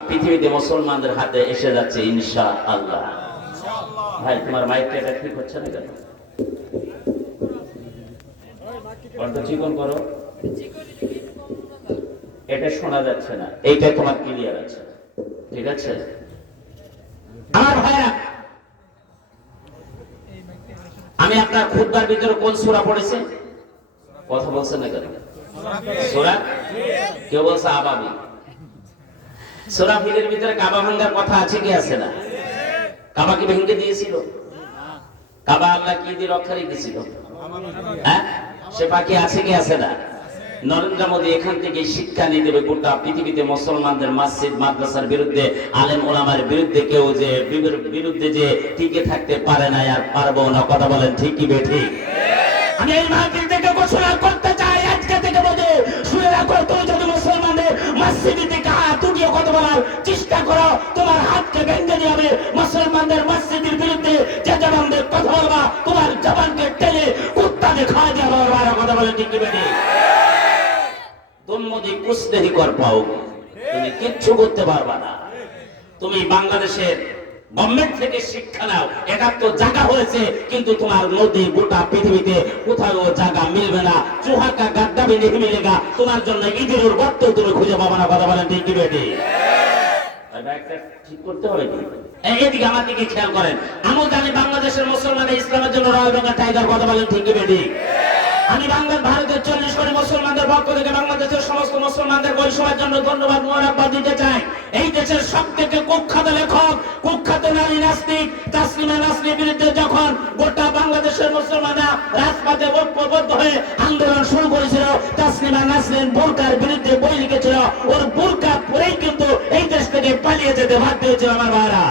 পৃথিবীতে মুসলমানদের হাতে এসে যাচ্ছে ইনশাআল্লাহ। ভাই তোমার মাইকটা এটা ঠিক হচ্ছে না কেন? কণ্ঠটা চিকন করো, এটা শোনা যাচ্ছে না, এইটা তোমার ক্লিয়ার আছে, ঠিক আছে? আমার ভাইরা, আমি আপনার খুতবার ভিতরে কোন সূরা পড়েছি? কথা বলছেন না কেন? সূরা কেউ বলছে আবাবি। সূরা ফিলের ভিতরে কাবা ভাঙার কথা আছে কি আছে না? কাবা কি ভেঙে দিয়েছিল? কাবা আল্লাহ কি দিয়ে রক্ষা রেখেছিল? হ্যাঁ, সে বাকি আছে কি আছে না? নরেন্দ্র মোদী এখান থেকে শিক্ষা নিয়ে দেবে গোটা পৃথিবীতে মুসলমানদের মসজিদ মাদ্রাসার বিরুদ্ধে, আলেম ওলামার বিরুদ্ধে কেউ যে বিরুদ্ধে যে টিকে থাকতে পারে না আর পারবো না। কথা বলেন ঠিক কি বেঠিক? আমি এই মাহফিল থেকে ঘোষণা করতে চাই, আজকে থেকে বলে শুনে রাখো, তুমি যদি মুসলমানদের মসজিদে থেকে হাত উঠিয়ে কথা বলার চেষ্টা করো, তোমার হাতকে ভেঙে দিয়ে হবে। মুসলমানদের মসজিদের বিরুদ্ধে যে জবানদের কথা বলবা, তোমার জবানকে টেনে কুত্তা দিয়ে খাওয়া যাবে। কথা বলেন ঠিক কি বেঠিক? তুমি কুছ নেই কর পাওগে, তুমি কিচ্ছু করতে পারবা না। তুমি বাংলাদেশের গভর্নমেন্ট থেকে শিক্ষা নাও, এটা তো জায়গা হয়েছে, কিন্তু তোমার নদী গোটা পৃথিবীতে কোথাও জায়গা মিলবে না। চুহাকা গাদ্দাবি নেই মিলেগা, তোমার জন্য ইঁদুরের গর্ত তুমি খুঁজে পাবা না। কথা বলেন ঠিক কি বেঠিক? ঠিক করতে হবে কি? এইদিকে আমার দিকে খেয়াল করেন। আমি জানি বাংলাদেশের মুসলমানের ইসলামের জন্য রয়্যাল বেঙ্গল টাইগার। কথা বলেন ঠিক কি বেঠিক? আমি ভারতের 40 কোটি মুসলমানদের পক্ষ থেকে বাংলাদেশের সমস্ত মুসলমানদের পরিষেবার জন্য ধন্যবাদ মোবারকবাদ দিতে চাই। এই দেশের সবথেকে কুখ্যাত লেখক, কুখ্যাত নারী নাস্তিক তাসলিমা নাসরিনের বিরুদ্ধে যখন গোটা বাংলাদেশের মুসলমানরা রাজপথে ঐক্যবদ্ধ হয়ে আন্দোলন শুরু করেছিল, তাসলিমা নাসরিন বোরকার বিরুদ্ধে বই লিখেছিল, ওর বোরকা পরেই কিন্তু এই দেশ থেকে পালিয়ে যেতে বাধ্য হয়েছিল। আমার ভাইরা,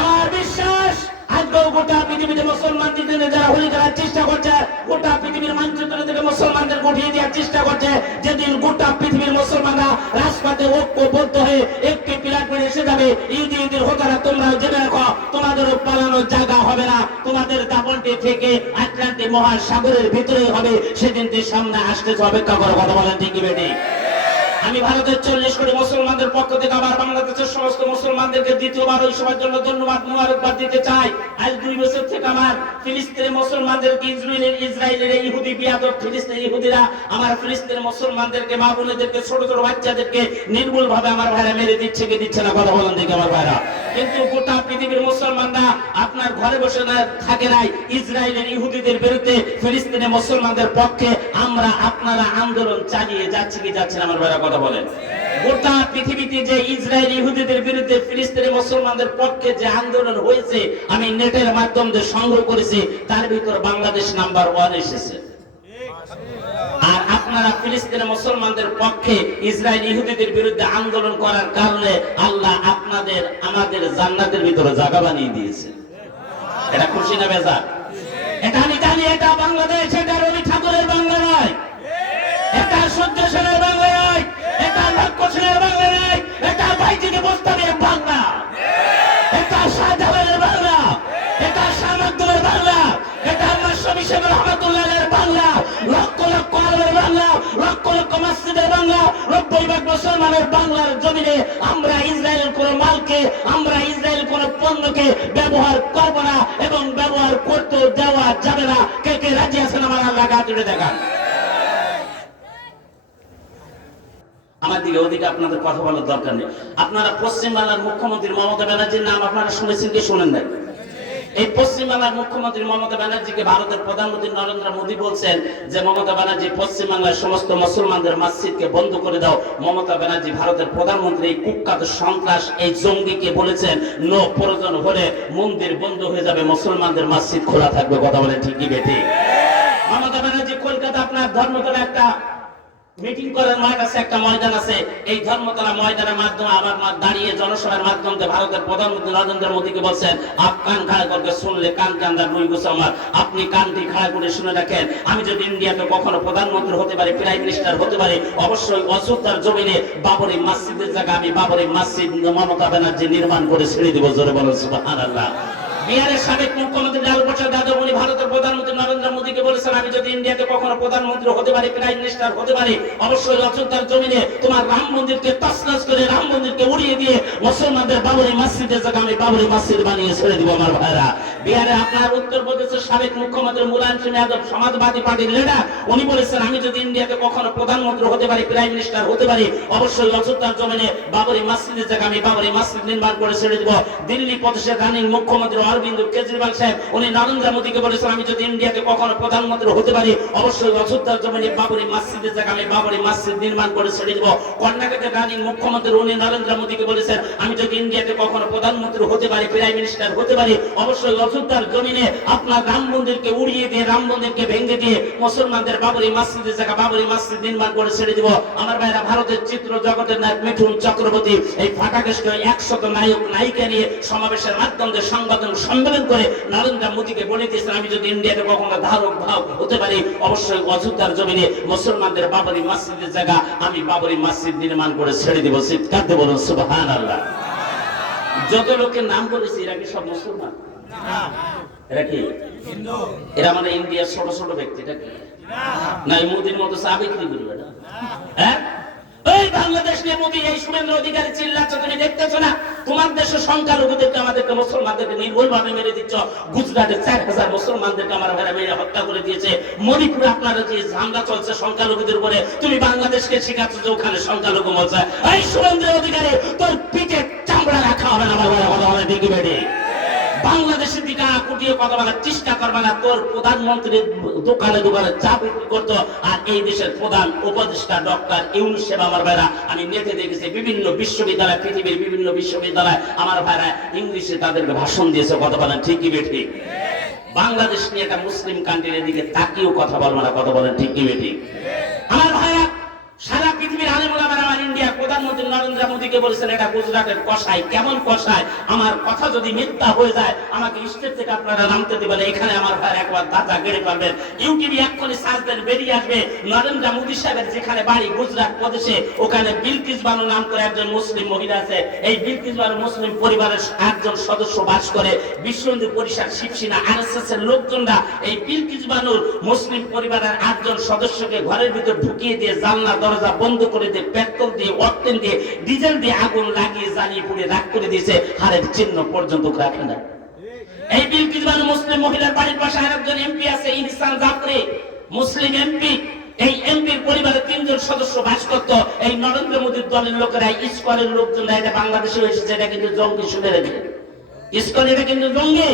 আমার বিশ্বাস আজকেও গোটা পৃথিবীতে মুসলমানদের জন্য যারা হোলি করার চেষ্টা করছে, গোটা পৃথিবীর মানচিত্র থেকে মুসলমানদের উঠিয়ে দেওয়ার চেষ্টা করছে, যেদিন গোটা পৃথিবীর মুসলমানরা রাজপথে ঐক্যবদ্ধ হয়ে একটি প্ল্যাটফর্মে এসে যাবে, ইহুদিদের হোতারা তোমরাও জেনে রাখো, তোমাদেরও পালানোর জায়গা হবে না। তোমাদের দাপনটি থেকে আটলান্টিক মহাসাগরের ভিতরে হবে। সেদিনটি সামনে আসতেছে, অপেক্ষা করো। কথা বলেন ঠিক কি বেঠিক? আমি ভারতের 40 কোটি মুসলমানদের পক্ষ থেকে আবার বাংলাদেশের সমস্ত মুসলমানদেরকে দ্বিতীয়বার ওই সময়ের জন্য ধন্যবাদ মোবারকবাদ দিতে চাই। আজ 2 বছর থেকে আমার ফিলিস্তিনের মুসলমানদেরকে ইসরায়েলের ইহুদি বিয়াদব ফিলিস্তিনি ইহুদিরা আমার ফিলিস্তিনের মুসলমানদেরকে, মা বোনেদেরকে, ছোট ছোট বাচ্চাদেরকে নির্মূল ভাবে আমার ভাইরা মেরে দিচ্ছে কি দিচ্ছে না? কথা বলেন দেখি আমার ভাইরা। কিন্তু গোটা পৃথিবীর মুসলমানরা আপনার ঘরে বসে থাকে নাই। ইসরায়েলের ইহুদিদের বিরুদ্ধে ফিলিস্তিনের মুসলমানদের পক্ষে আমরা আপনারা আন্দোলন চালিয়ে যাচ্ছি কি যাচ্ছে না? আমার ভাইরা কথা বলেন। গোটা পৃথিবীতে যে ইসরায়েল ইহুদিদের বিরুদ্ধে ফিলিস্তিনের মুসলমানদের পক্ষে যে আন্দোলন হয়েছে, আমি নেটের মাধ্যমে সংগ্রহ করেছি, তার ভিতর বাংলাদেশ নাম্বার 1 এসেছে। আর আপনারা ফিলিস্তিনের মুসলমানদের পক্ষে ইসরায়েল ইহুদিদের বিরুদ্ধে আন্দোলন করার কারণে আল্লাহ আপনাদের আমাদের জান্নাতের ভিতরে জায়গা বানিয়ে দিয়েছে। এটা খুশি না বেজার? এটা আমি জানি, এটা বাংলাদেশ, এটা রবি ঠাকুরের বাংলা নয়, এটা সূর্য সেনের বাংলা নয়, এটা লক্ষ্য সেনের বাংলা নয়, এটা বাইজিকে বোস্তানের বাংলা, এটা শাহজাহানের বাংলা, এটা শাহ মাকদুমের বাংলা, এটা মাশরাফি সাহেব রহমাতুল্লাহের বাংলা, লক্ষ লক্ষ আলেমের বাংলা, লক্ষ লক্ষ মসজিদের বাংলা, 90% মুসলমানের বাংলার জমিনে আমরা ইসরায়েলের কোন মালকে, আমরা ইসরায়েলের কোন পণ্যকে ব্যবহার করব না এবং ব্যবহার করতে দেওয়া যাবে না। কে কে রাজি আছেন আমার আল্লাহ গা তুলে দেখান। আমার দিকে ওদিকে আপনাদের কথা বলার দরকার নেই। আপনারা পশ্চিমবাংলার মুখ্যমন্ত্রী মমতা ব্যানার্জির নাম আপনারা শুনেছেন কি শোনেন নাই? এই পশ্চিমবাংলার মুখ্যমন্ত্রী মমতা ব্যানার্জিকে ভারতের প্রধানমন্ত্রী নরেন্দ্র মোদী বলছেন যে মমতা ব্যানার্জি পশ্চিমবাংলার সমস্ত মুসলমানদের মসজিদকে বন্ধ করে দাও। মমতা ব্যানার্জি ভারতের প্রধানমন্ত্রী এই কুখ্যাত সন্ত্রাস এই জঙ্গিকে বলেছেন নো, প্রয়োজন হলে মন্দির বন্ধ হয়ে যাবে, মুসলমানদের মসজিদ খোলা থাকবে। কথা বলেন ঠিক কি বেঠিক? মমতা ব্যানার্জি কলকাতা আপনার ধর্মতলা একটা মিটিং করার মাঠ আছে, একটা ময়দান আছে, এই ধর্মতলা ময়দানের মাধ্যমে আবার দাঁড়িয়ে জনসভার মাধ্যমে ভারতের প্রধানমন্ত্রী নরেন্দ্র মোদীকে বলছেন, আপ কান খাড়া করকে শুনলে কান কান্দার রুই গুছ আমার, আপনি কানটি খাড়া করে শুনে রাখেন, আমি যদি ইন্ডিয়াতে কখনো প্রধানমন্ত্রী হতে পারি, প্রাইম মিনিস্টার হতে পারি, অবশ্যই অযোধ্যার জমিনে বাবরি মসজিদের জায়গা আমি বাবরি মসজিদ মমতা ব্যানার্জি নির্মাণ করে ছেড়ে দিব। জোরে বলেন সুবহানাল্লাহ। বিহারের সাবেক মুখ্যমন্ত্রী লালু প্রসাদ যাদব উনি ভারতের প্রধানমন্ত্রী নরেন্দ্র মোদীকে বলেছেন, আমি যদি ইন্ডিয়াতে কখনো প্রধানমন্ত্রী হতে পারি, প্রাইম মিনিস্টার হতে পারি, অবশ্যই অযোধ্যার জমিনে তোমার রাম মন্দিরকে তছনছ করে, রাম মন্দিরকে উড়িয়ে দিয়ে মুসলমানদের বাবরি মসজিদের জায়গা আমি বাবরি মসজিদ বানিয়ে ছেড়ে দিব। আমার ভাইরা, বিহারে আপনার উত্তরপ্রদেশের সাবেক মুখ্যমন্ত্রী মুলায়ম সিং যাদব সমাজবাদী পার্টির লিডার, উনি বলেছেন, আমি যদি ইন্ডিয়াতে কখনো প্রধানমন্ত্রী হতে পারি, প্রাইম মিনিস্টার হতে পারি, অবশ্যই অযোধ্যার জমিনে বাবরি মসজিদের জায়গা আমি বাবরি মসজিদ নির্মাণ করে ছেড়ে দিব। দিল্লি প্রদেশের রানিং মুখ্যমন্ত্রী অরবিন্দ কেজরিওয়াল সাহেব উনি নরেন্দ্র মোদীকে বলেছেন, আমি যদি ইন্ডিয়াতে কখনো প্রধানমন্ত্রী হতে পারি, অবশ্যই অযোধ্যার জমিনে বাবরি মসজিদের জায়গা আমি বাবরি মসজিদ নির্মাণ করে ছেড়ে দিব। কর্ণাটকের রানিং মুখ্যমন্ত্রী উনি নরেন্দ্র মোদীকে বলেছেন, আমি যদি ইন্ডিয়াতে কখনো প্রধানমন্ত্রী হতে পারি, প্রাইম মিনিস্টার হতে পারি, অবশ্যই অযোধ্যার জমিনে আপনার রাম মন্দিরকে উড়িয়ে দিয়ে, রাম মন্দিরকে ভেঙে দিয়ে মুসলমানদের বাবরি মসজিদের জায়গা বাবরি মসজিদ নির্মাণ করে ছেড়ে দিব। আমার ভাইরা, ভারতের চিত্র জগতের নায়ক মিঠুন চক্রবর্তী এই ফাটাকেষ্ট 100 নায়ক নায়িকা নিয়ে সমাবেশের মাধ্যমে সংবাদ সম্মেলন করে নরেন্দ্র মোদীকে বলে দিয়েছেন, আমি যদি ইন্ডিয়াতে কখনো ধারক ভাব হতে পারি, অবশ্যই অযোধ্যার জমিনে মুসলমানদের বাবরি মসজিদের জায়গা আমি বাবরি মসজিদ নির্মাণ করে ছেড়ে দিব। চিৎকার দিয়ে বলুন সুবহানাল্লাহ। যত লোকের নাম বলেছি এরা কি সব মুসলমান? এরা কি হিন্দু? এরা মানে ইন্ডিয়ার ছোট ছোট ব্যক্তি? এটা কি না মোদীর মতো চা বিক্রি করবে না? হ্যাঁ, এই বাংলাদেশ নিয়ে মোদী এই শুভেন্দু অধিকারী চিল্লাচ্ছে, তুমি দেখতেছো না? তোমার দেশের সংখ্যালঘুদেরকে আমাদেরকে মুসলমানদেরকে নির্ভুলভাবে মেরে দিচ্ছ। গুজরাটে 4000 মুসলমানদেরকে আমার ভাইরা মেরে হত্যা করে দিয়েছে। মণিপুরে আপনারা যে হামলা চলছে সংখ্যালঘুদের উপরে, তুমি বাংলাদেশকে শেখাচ্ছ যে ওখানে সংখ্যালঘু মজা। এই শুভেন্দু অধিকারী, তোর পিঠে চামড়া রাখা হবে না। আমার ভাইরা কথা বলে দেখি বেটি, বাংলাদেশের দিকে কুটিয়ে কথা বলার চেষ্টা করবে না। তোর প্রধানমন্ত্রী দোকানে দোকানে চা বিক্রি করতো, আর এই দেশের প্রধান উপদেষ্টা ডক্টর ইউনূস সাহেব আমার ভাইরা আমি নেটে দেখেছি বিভিন্ন বিশ্ববিদ্যালয়, পৃথিবীর বিভিন্ন বিশ্ববিদ্যালয় আমার ভাইরা ইংলিশে তাদেরকে ভাষণ দিয়েছে। কথা বলেন ঠিক কি বেঠি? বাংলাদেশ নিয়ে একটা মুসলিম কান্ট্রির দিকে তাকিয়েও কথা বলবো না। কথা বলেন ঠিক কি বেঠি? আমার ভাইরা, সারা পৃথিবীর আলেম ওলামারা আমার ইন্ডিয়ার প্রধানমন্ত্রী নরেন্দ্র মোদীকে বলেছেন, এটা গুজরাটের কসাই। কেমন কসাই? আমার কথা যদি মিথ্যা হয়ে যায় আমাকে স্টেজ থেকে আপনারা নামতে দিবেন। এখানে আমার ভাই একবার দাদা গেড়ে পাবেন। ইউটিউবে এক্ষুনি সার্চ দেন, বেরিয়ে আসবে নরেন্দ্র মোদী সাহেবের যেখানে বাড়ি গুজরাট প্রদেশে, ওখানে বিলকিস বানু নাম করে একজন মুসলিম মহিলা আছে। এই বিলকিস বানু মুসলিম পরিবারের 8 জন সদস্য বাস করে। বিশ্ব হিন্দু পরিষদ, শিবসেনা, আরএসএস এর লোকজনরা এই বিলকিস বানুর মুসলিম পরিবারের 8 জন সদস্যকে ঘরের ভিতর ঢুকিয়ে দিয়ে জানলা দরজা বন্ধ করে দিয়ে, পেট্রোল দিয়ে, অক্টেন দিয়ে, ডিজেল দিয়ে আগুন লাগিয়ে জ্বালিয়ে পুড়ে রাগ করে দিয়েছে। হারের চিহ্ন পর্যন্ত রাখে না। এই বিলকিস বানু মুসলিম মহিলার বাড়ির পাশে আরেকজন এমপি আছে, ইহসান জাফরি, মুসলিম এমপি। এই এমপির পরিবারে 3 জন সদস্য বাস করত। এই নরেন্দ্র মোদীর দলের লোকেরা, ইসকনের লোকজনরা এটা বাংলাদেশে এসেছে, এটা কিন্তু জঙ্গি। শুনে রেখে, ইসকন এটা কিন্তু জঙ্গি।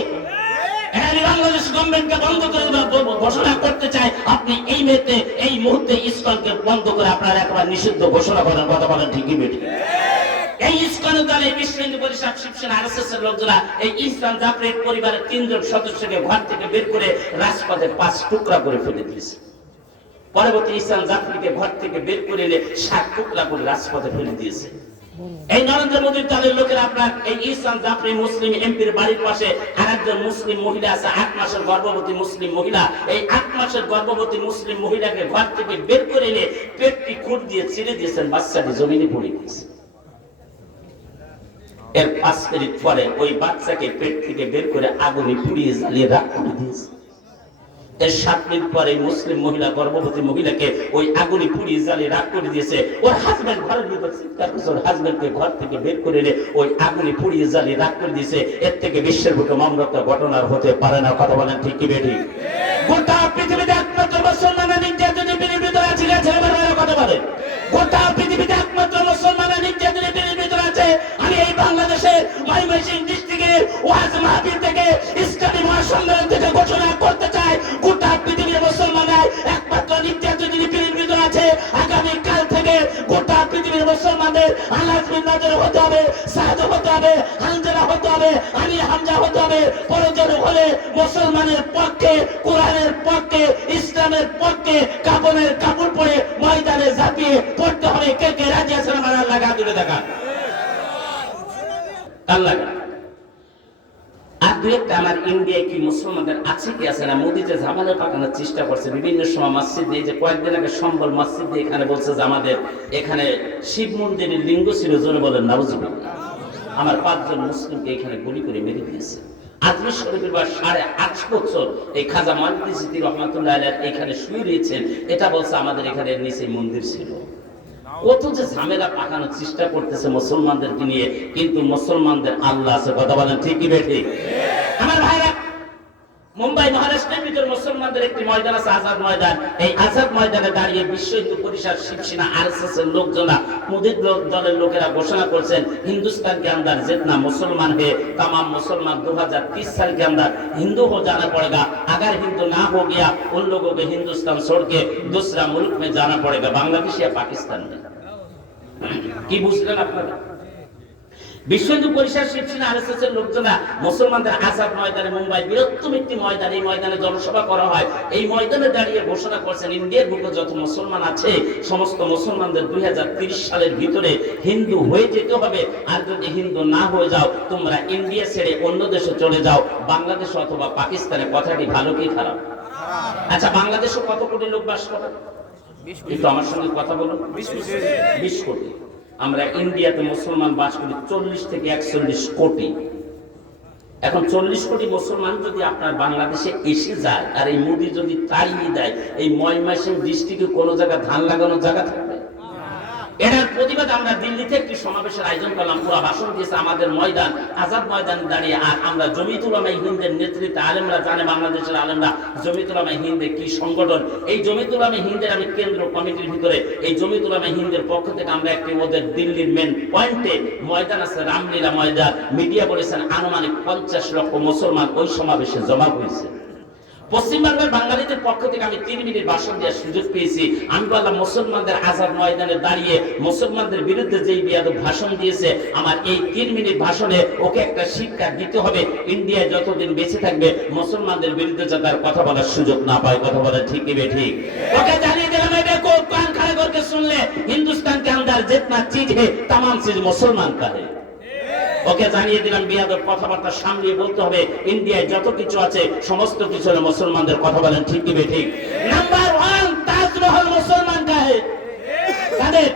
আমি বাংলাদেশ গভর্নমেন্টকে বন্ধ করে ঘোষণা করতে চাই, আপনি এই মুহূর্তে ইসকনকে বন্ধ করে আপনারা একবার নিষিদ্ধ ঘোষণা করেন। কথা বলেন ঠিকই বেটি? এই ইসকনের দল, এই বিশ্ব হিন্দু পরিষদ, শিবসেনা, আরএসএস এর লোকজনরা এই ইহসান জাফরির পরিবারের 3 জন সদস্যকে ঘর থেকে বের করে রাজপথে 5 টুকরা করে ফেলে দিয়েছে। পরবর্তী ইহসান জাফরিকে ঘর থেকে বের করে এনে 7 টুকরা করে রাজপথে ফেলে দিয়েছে। এই নরেন্দ্র মোদীর দলের লোকেরা আপনার এই ইহসান জাফরি মুসলিম এমপির বাড়ির পাশে আরেকজন মুসলিম মহিলা আছে, 8 মাসের গর্ভবতী মুসলিম মহিলা। এই 8 মাসের গর্ভবতী মুসলিম মহিলাকে ঘর থেকে বের করে এনে পেটটি খুঁট দিয়ে ছিঁড়ে দিয়েছেন, বাচ্চাটি জমিনে পড়ে গেছে। এর 5 মিনিট পরে ওই বাচ্চাকে পেট থেকে বের করে আগুনে পুড়িয়ে জ্বালিয়ে রাখ করে দিয়েছে। এর 7 মিনিট পরে মুসলিম মহিলা, গর্ভবতী মহিলাকে ওই আগুনে পুড়িয়ে জ্বালিয়ে রাগ করে দিয়েছে। ওর হাজবেন্ড ঘরের ভিতর চিৎকার করছে, ওর হাজবেন্ডকে ঘর থেকে বের করে এনে ওই আগুনে পুড়িয়ে জ্বালিয়ে রাগ করে দিয়েছে। এর থেকে বিশ্বের বুকে মামলাটা ঘটনার হতে পারে না। কথা বলেন ঠিক কি বেঠি? গোটা পৃথিবীতে একমাত্র মুসলমানের নির্যাতনে পীড়িত ভিতরে আছে। কথা বলেন, গোটা পৃথিবীতে একমাত্র মুসলমানের নির্যাতনে পীড়িত ভিতরে আছে। আমি এই বাংলাদেশের ময়মনসিংহ ডিস্ট্রিক্টের ওয়াজ মাহফিল থেকে, ইসলামী মহাসম্মেলন থেকে ঘোষণা করতে চাই, গোটা পৃথিবীর মুসলমানের একমাত্র নির্যাতনে পীড়িত ভিতরে আছে। আগামী কাল থেকে গোটা পৃথিবীর মুসলমানদের আলাজ বিন নাজর হতে হবে, সাদ হতে হবে, হানজালা হতে হবে, আলী হামজা হতে হবে। প্রয়োজন হলে মুসলমানের পক্ষে, কোরআনের পক্ষে, ইসলামের পক্ষে কাপড়ের কাপড় পরে ময়দানে ঝাঁপিয়ে পড়তে হবে। কে কে রাজি আছেন? আমার আল্লাহ গা তুলে দেখা আল্লাহ। আর দুই একটা আমার ইন্ডিয়ায় কি মুসলমানদের আছে কি আছে না, মোদীতে ঝামেলা পাকানোর চেষ্টা করছে বিভিন্ন সময়। মসজিদ দিয়ে যে কয়েকদিন আগে সম্বল মসজিদ দিয়ে এখানে বলছে যে আমাদের এখানে শিব মন্দিরের লিঙ্গ ছিল, জোরে বলেন নাউজুবিল্লাহ। আমার 5 জন মুসলিমকে এখানে গুলি করে মেরে দিয়েছে। আজমির শরীফের বা 8.5 বছর এই খাজা মঈনুদ্দিন চিশতি রহমাতুল্লাহ আলাইহি এখানে শুয়ে রয়েছেন। এটা বলছে আমাদের এখানে নিচে মন্দির ছিল। কত যে ঝামেলা পাকানোর চেষ্টা করতেছে মুসলমানদেরকে নিয়ে, কিন্তু মুসলমানদের আল্লাহ আছে। কথা বলেন ঠিক কি বেঠিক? আমার ভাইরা, মুম্বাই মহারাষ্ট্রের ভিতর মুসলমানদের একটি ময়দান আছে, আজাদ ময়দান। এই আজাদ ময়দানে দাঁড়িয়ে বিশ্ব হিন্দু পরিষদ, শিবসেনা, আরএসএস এর লোকজনা, মুদিত দলের লোকেরা ঘোষণা করছেন हिंदुस्तान के अंदर जितना मुसलमान है तमाम मुसलमान 2030 साल के अंदर हिंदू हो जाना पड़ेगा। अगर हिंदू ना हो गया उन लोगों को हिंदुस्तान छोड़ के दूसरा मुल्क में जाना पड़ेगा, बांग्लादेश या पाकिस्तान में। কি বুঝলেন আপনারা? বিশ্ব হিন্দু পরিষদ, শিবসেনা, আরএসএস এর লোকজনা মুসলমানদের আজাদ ময়দানে, মুম্বাই বৃহত্তম একটি ময়দান, এই ময়দানে জনসভা করা হয়। এই ময়দানে দাঁড়িয়ে ঘোষণা করছেন ইন্ডিয়ার বুকে যত মুসলমান আছে সমস্ত মুসলমানদের 2030 সালের ভিতরে হিন্দু হয়ে যেতে হবে। আর যদি হিন্দু না হয়ে যাও তোমরা ইন্ডিয়া ছেড়ে অন্য দেশে চলে যাও, বাংলাদেশ অথবা পাকিস্তানে। কথাটি ভালো কি খারাপ? আচ্ছা, বাংলাদেশে কত কোটি লোক বাস করে? একটু আমার সঙ্গে কথা বলুন। 20 কোটি। আমরা ইন্ডিয়াতে মুসলমান বাস করি 40 থেকে 41 কোটি। এখন 40 কোটি মুসলমান যদি আপনার বাংলাদেশে এসে যায় আর এই মোদি যদি তাড়িয়ে দেয়, এই ময়মনসিংহ ডিস্ট্রিক্টে কোনো জায়গা ধান লাগানোর জায়গা থাকবে? এটার প্রতিবাদ আমরা দিল্লিতে একটি সমাবেশের আয়োজন করলাম। পুরো ভাষণ দিয়েছে আমাদের ময়দান, আজাদ ময়দান দাঁড়িয়ে। আর আমরা জমিয়তুল উলামা হিন্দের নেতৃত্বে, আলেমরা জানে বাংলাদেশের আলেমরা জমিয়তুল উলামা হিন্দ কি সংগঠন। এই জমিয়তুল উলামা হিন্দের আমি কেন্দ্র কমিটির ভিতরে, এই জমিয়তুল উলামা হিন্দের পক্ষ থেকে আমরা একটি ওদের দিল্লির মেন পয়েন্টে ময়দান আছে, রামলীলা ময়দান, মিডিয়া বলেছেন আনুমানিক 50 লক্ষ মুসলমান ওই সমাবেশে জমা হয়েছে। পশ্চিমবঙ্গের বাঙালিদের পক্ষ থেকে আমি 3 মিনিট ভাষণ দেওয়ার সুযোগ পেয়েছি। আমি বললাম মুসলমানদের আজাদ ময়দানে দাঁড়িয়ে মুসলমানদের বিরুদ্ধে যেই বিয়াদব ভাষণ দিয়েছে, আমার এই 3 মিনিট ভাষণে ওকে একটা শিক্ষা দিতে হবে। ইন্ডিয়ায় যতদিন বেঁচে থাকবে মুসলমানদের বিরুদ্ধে যাতে আর কথা বলার সুযোগ না পায়। কথা বলে ঠিক কি বেঠিক? ওকে জানিয়ে দিলাম এটা কোন কান খাড়া করকে শুনলে হিন্দুস্তান के अंदर जितना चीज है तमाम चीज मुसलमान का है। ওকে জানিয়ে দিলাম বিয়াদব কথাবার্তা সামলিয়ে বলতে হবে। ইন্ডিয়ায় যত কিছু আছে সমস্ত কিছু হলো মুসলমানদের। কথা বলেন ঠিক কি বেঠিক? নাম্বার 1 তাজমহল মুসলমান का है। কাদের?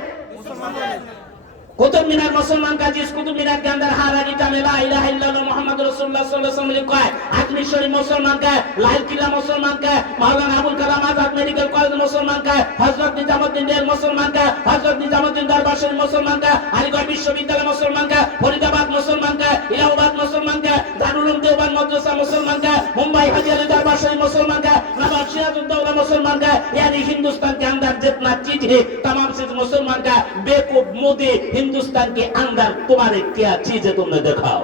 कुतुब मीनार मुसलमान का, जिस कुतुब मीनार के अंदर हर अगीटा में ला इलाहा इल्लल्लाह मुहम्मद रसूलुल्लाह सल्लल्लाहु अलैहि वसल्लम लिखा है। आजमी शरीफ मुसलमान का है, लाल किला मुसलमान का है, मौलाना अबुल कलाम आजाद मेडिकल कॉलेज मुसलमान का है, हजरत निजामुद्दीन देर मुसलमान का है, हजरत निजामुद्दीन दरबार शरीफ मुसलमान का है, अलीगढ़ विश्वविद्यालय मुसलमान का है, फरीदाबाद मुसलमान का है, इलाहाबाद मुसलमान का है, दारुल उलूम देवबंद मदरसा मुसलमान का है, मुंबई हाजी अली दरबार शरीफ मुसलमान का है, नवाब सिराजुद्दौला मुसलमान का है। यानी हिंदुस्तान के अंदर जितना चीज है तमाम चीज मुसलमान का। बेवकूफ मोदी, हिंदुस्तान के अंदर तुम्हारे क्या चीज है तुमने दिखाओ।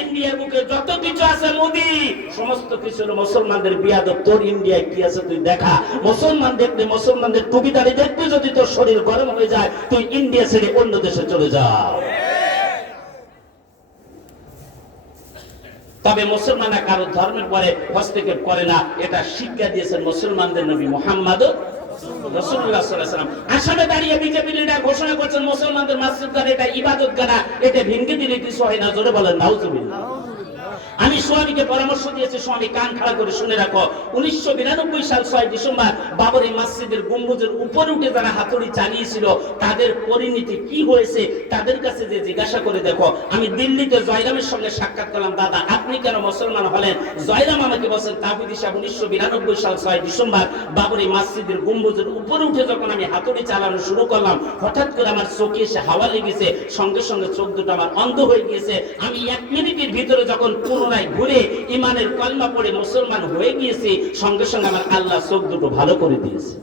ইন্ডিয়ার বুকে যত কিছু আছে মোদি সমস্ত কিছু মুসলমানদের বিয়াদব। তোর ইন্ডিয়ায় কি আছে তুই দেখা। মুসলমান দেখলে, মুসলমানদের টুপিদারি দেখতে যদি তোর শরীর গরম হয়ে যায় তুই ইন্ডিয়া ছেড়ে অন্য দেশে চলে যাও। তবে মুসলমানরা কারো ধর্মের পরে হস্তক্ষেপ করে না, এটা শিক্ষা দিয়েছেন মুসলমানদের নবী মুহাম্মদ রাসূলুল্লাহ সাল্লাল্লাহু আলাইহি ওয়াসাল্লাম। আসামে দাঁড়িয়ে বিজেপি লিডার ঘোষণা করছেন মুসলমানদের মসজিদ গানা এটা ইবাদত গানা, এটা ভেঙে দিলে কিছু হয় না। জোরে বলেন নাউজুবিল্লাহ। আমি স্বামীকে পরামর্শ দিয়েছি, স্বামী কান খাড়া করে শুনে রাখো। 1992 সাল 6 ডিসেম্বর বাবরি মসজিদের গম্বুজের উপরে উঠে যারা হাতুড়ি চালিয়েছিল তাদের পরিণতি কি হয়েছে তাদের কাছে যে জিজ্ঞাসা করে দেখো। আমি দিল্লিতে জয়রামের সঙ্গে সাক্ষাৎ করলাম। দাদা আপনি কেন মুসলমান হলেন? জয়রাম আমাকে বলেন তাহিদ সাহেব 1992 সাল 6 ডিসেম্বর বাবরি মসজিদের গম্বুজের উপরে উঠে যখন আমি হাতুড়ি চালানো শুরু করলাম হঠাৎ করে আমার চোখে এসে হাওয়া লেগেছে, সঙ্গে সঙ্গে চোখ দুটো আমার অন্ধ হয়ে গিয়েছে। আমি 1 মিনিটের ভিতরে যখন পুনরায় ঘুরে ইমানের কলমা পড়ে মুসলমান হয়ে গিয়েছি, সঙ্গে সঙ্গে আমার আল্লাহ চোখ দুটো ভালো করে দিয়েছে।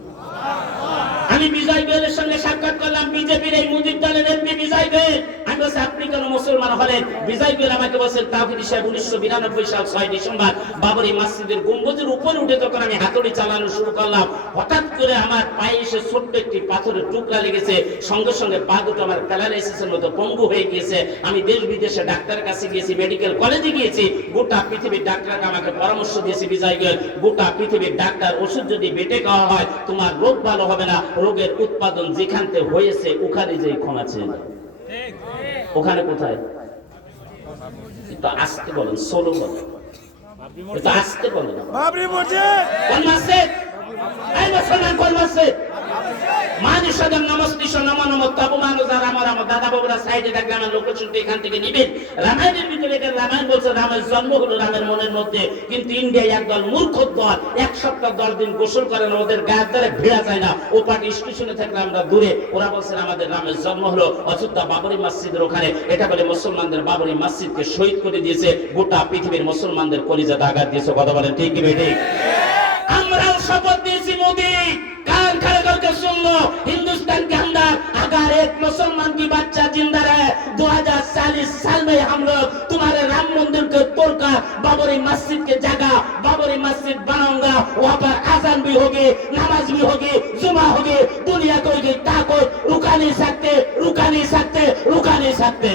আমি বিজয় গোয়েলের সঙ্গে সাক্ষাৎ করলাম, বিজেপির এই মুজিব দলের এমপি বিজয় গোয়েল। আমি বলছি আপনি কেন মুসলমান হলেন? বিজয় গোয়েল আমাকে বলছেন তাহিদ সাহেব 1992 সাল 6 ডিসেম্বর বাবরি মসজিদের গম্বুজের উপরে উঠে যখন আমি হাতুড়ি চালানো শুরু করলাম হঠাৎ করে আমার পায়ে এসে ছোট্ট একটি পাথরের টুকরা লেগেছে, সঙ্গে সঙ্গে পা দুটো আমার প্যারালাইসিসের মতো পঙ্গু হয়ে গিয়েছে। আমি দেশ বিদেশে ডাক্তারের কাছে গিয়েছি, মেডিকেল কলেজে গিয়েছি, গোটা পৃথিবীর ডাক্তাররা আমাকে পরামর্শ দিয়েছে বিজয় গোয়েল গোটা পৃথিবীর ডাক্তার ওষুধ যদি বেটে খাওয়া হয় তোমার রোগ ভালো হবে না, রোগের উৎপাদন যেখানতে হয়েছে ওখানে যে ক্ষমা চেয়ে যাবে। ওখানে কোথায়? তো আসতে বলেন, সোলো বলেন, তো আসতে বলেন। বাবরি মসজিদ কোন মসজিদ? এই মুসলমান কোন মসজিদ? মানুষ সাধারণ নমস্কৃষ নম নম তব মানুষ আর আমার দাদা বাবুরা সাইডে থাকলে আমার লোকশনটা এখান থেকে নিবেন। রামায়ণের ভিতরে এটা রামায়ণ বলছে রামের জন্ম হলো রামের মনের মধ্যে, কিন্তু ইন্ডিয়ায় একদল মূর্খ দল 1 সপ্তাহ 10 দিন গোসল করে না, ওদের গায়ের দ্বারা ভিড়া যায় না। ও পার্টি স্টেশনে থাকলে আমরা দূরে, ওরা বলছেন আমাদের রামের জন্ম হলো অযোধ্যা বাবরি মসজিদের ওখানে। এটা বলে মুসলমানদের বাবরি মসজিদকে শহীদ করে দিয়েছে, গোটা পৃথিবীর মুসলমানদের কলিজাতে আঘাত দিয়েছে। কথা বলেন ঠিক কি বেঠিক? আমরাও শপথ নিয়েছি মোদি कान खड़े करके सुन लो, हिंदुस्तान के अंदर अगर एक मुसलमान की बच्चा जिंदा रहे 2040 साल में हम लोग तुम्हारे राम मंदिर को तोड़कर बाबरी मस्जिद के जगह बाबरी मस्जिद बनाऊंगा, वहाँ पर आजान भी होगी, नमाज भी होगी, जुमा होगी। दुनिया को ताकत रुका नहीं सकते, रुका नहीं सकते, रुका नहीं सकते।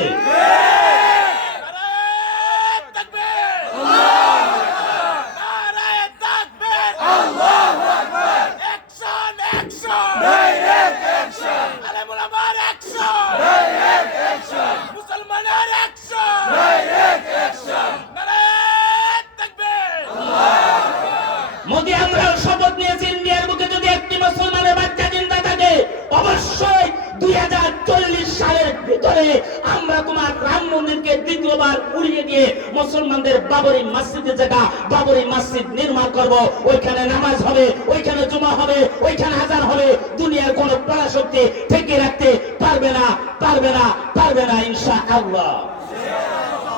মোদি আমরাও শপথ নিয়েছি, ইন্ডিয়ার বুকে যদি একটি মুসলমানের বাচ্চা জিন্দা থাকে অবশ্যই 2040 সালের ভিতরে আমরা তোমার রাম মন্দিরকে দ্বিতীয়বার উড়িয়ে দিয়ে মুসলমানদের বাবরি মসজিদের জায়গা বাবরি মসজিদ নির্মাণ করব। ওইখানে নামাজ হবে, ওইখানে জুমা হবে, ওইখানে আযান হবে। দুনিয়ার কোনো পরাশক্তি ঠেকিয়ে রাখতে পারবে না, পারবে না, পারবে না ইনশাআল্লাহ।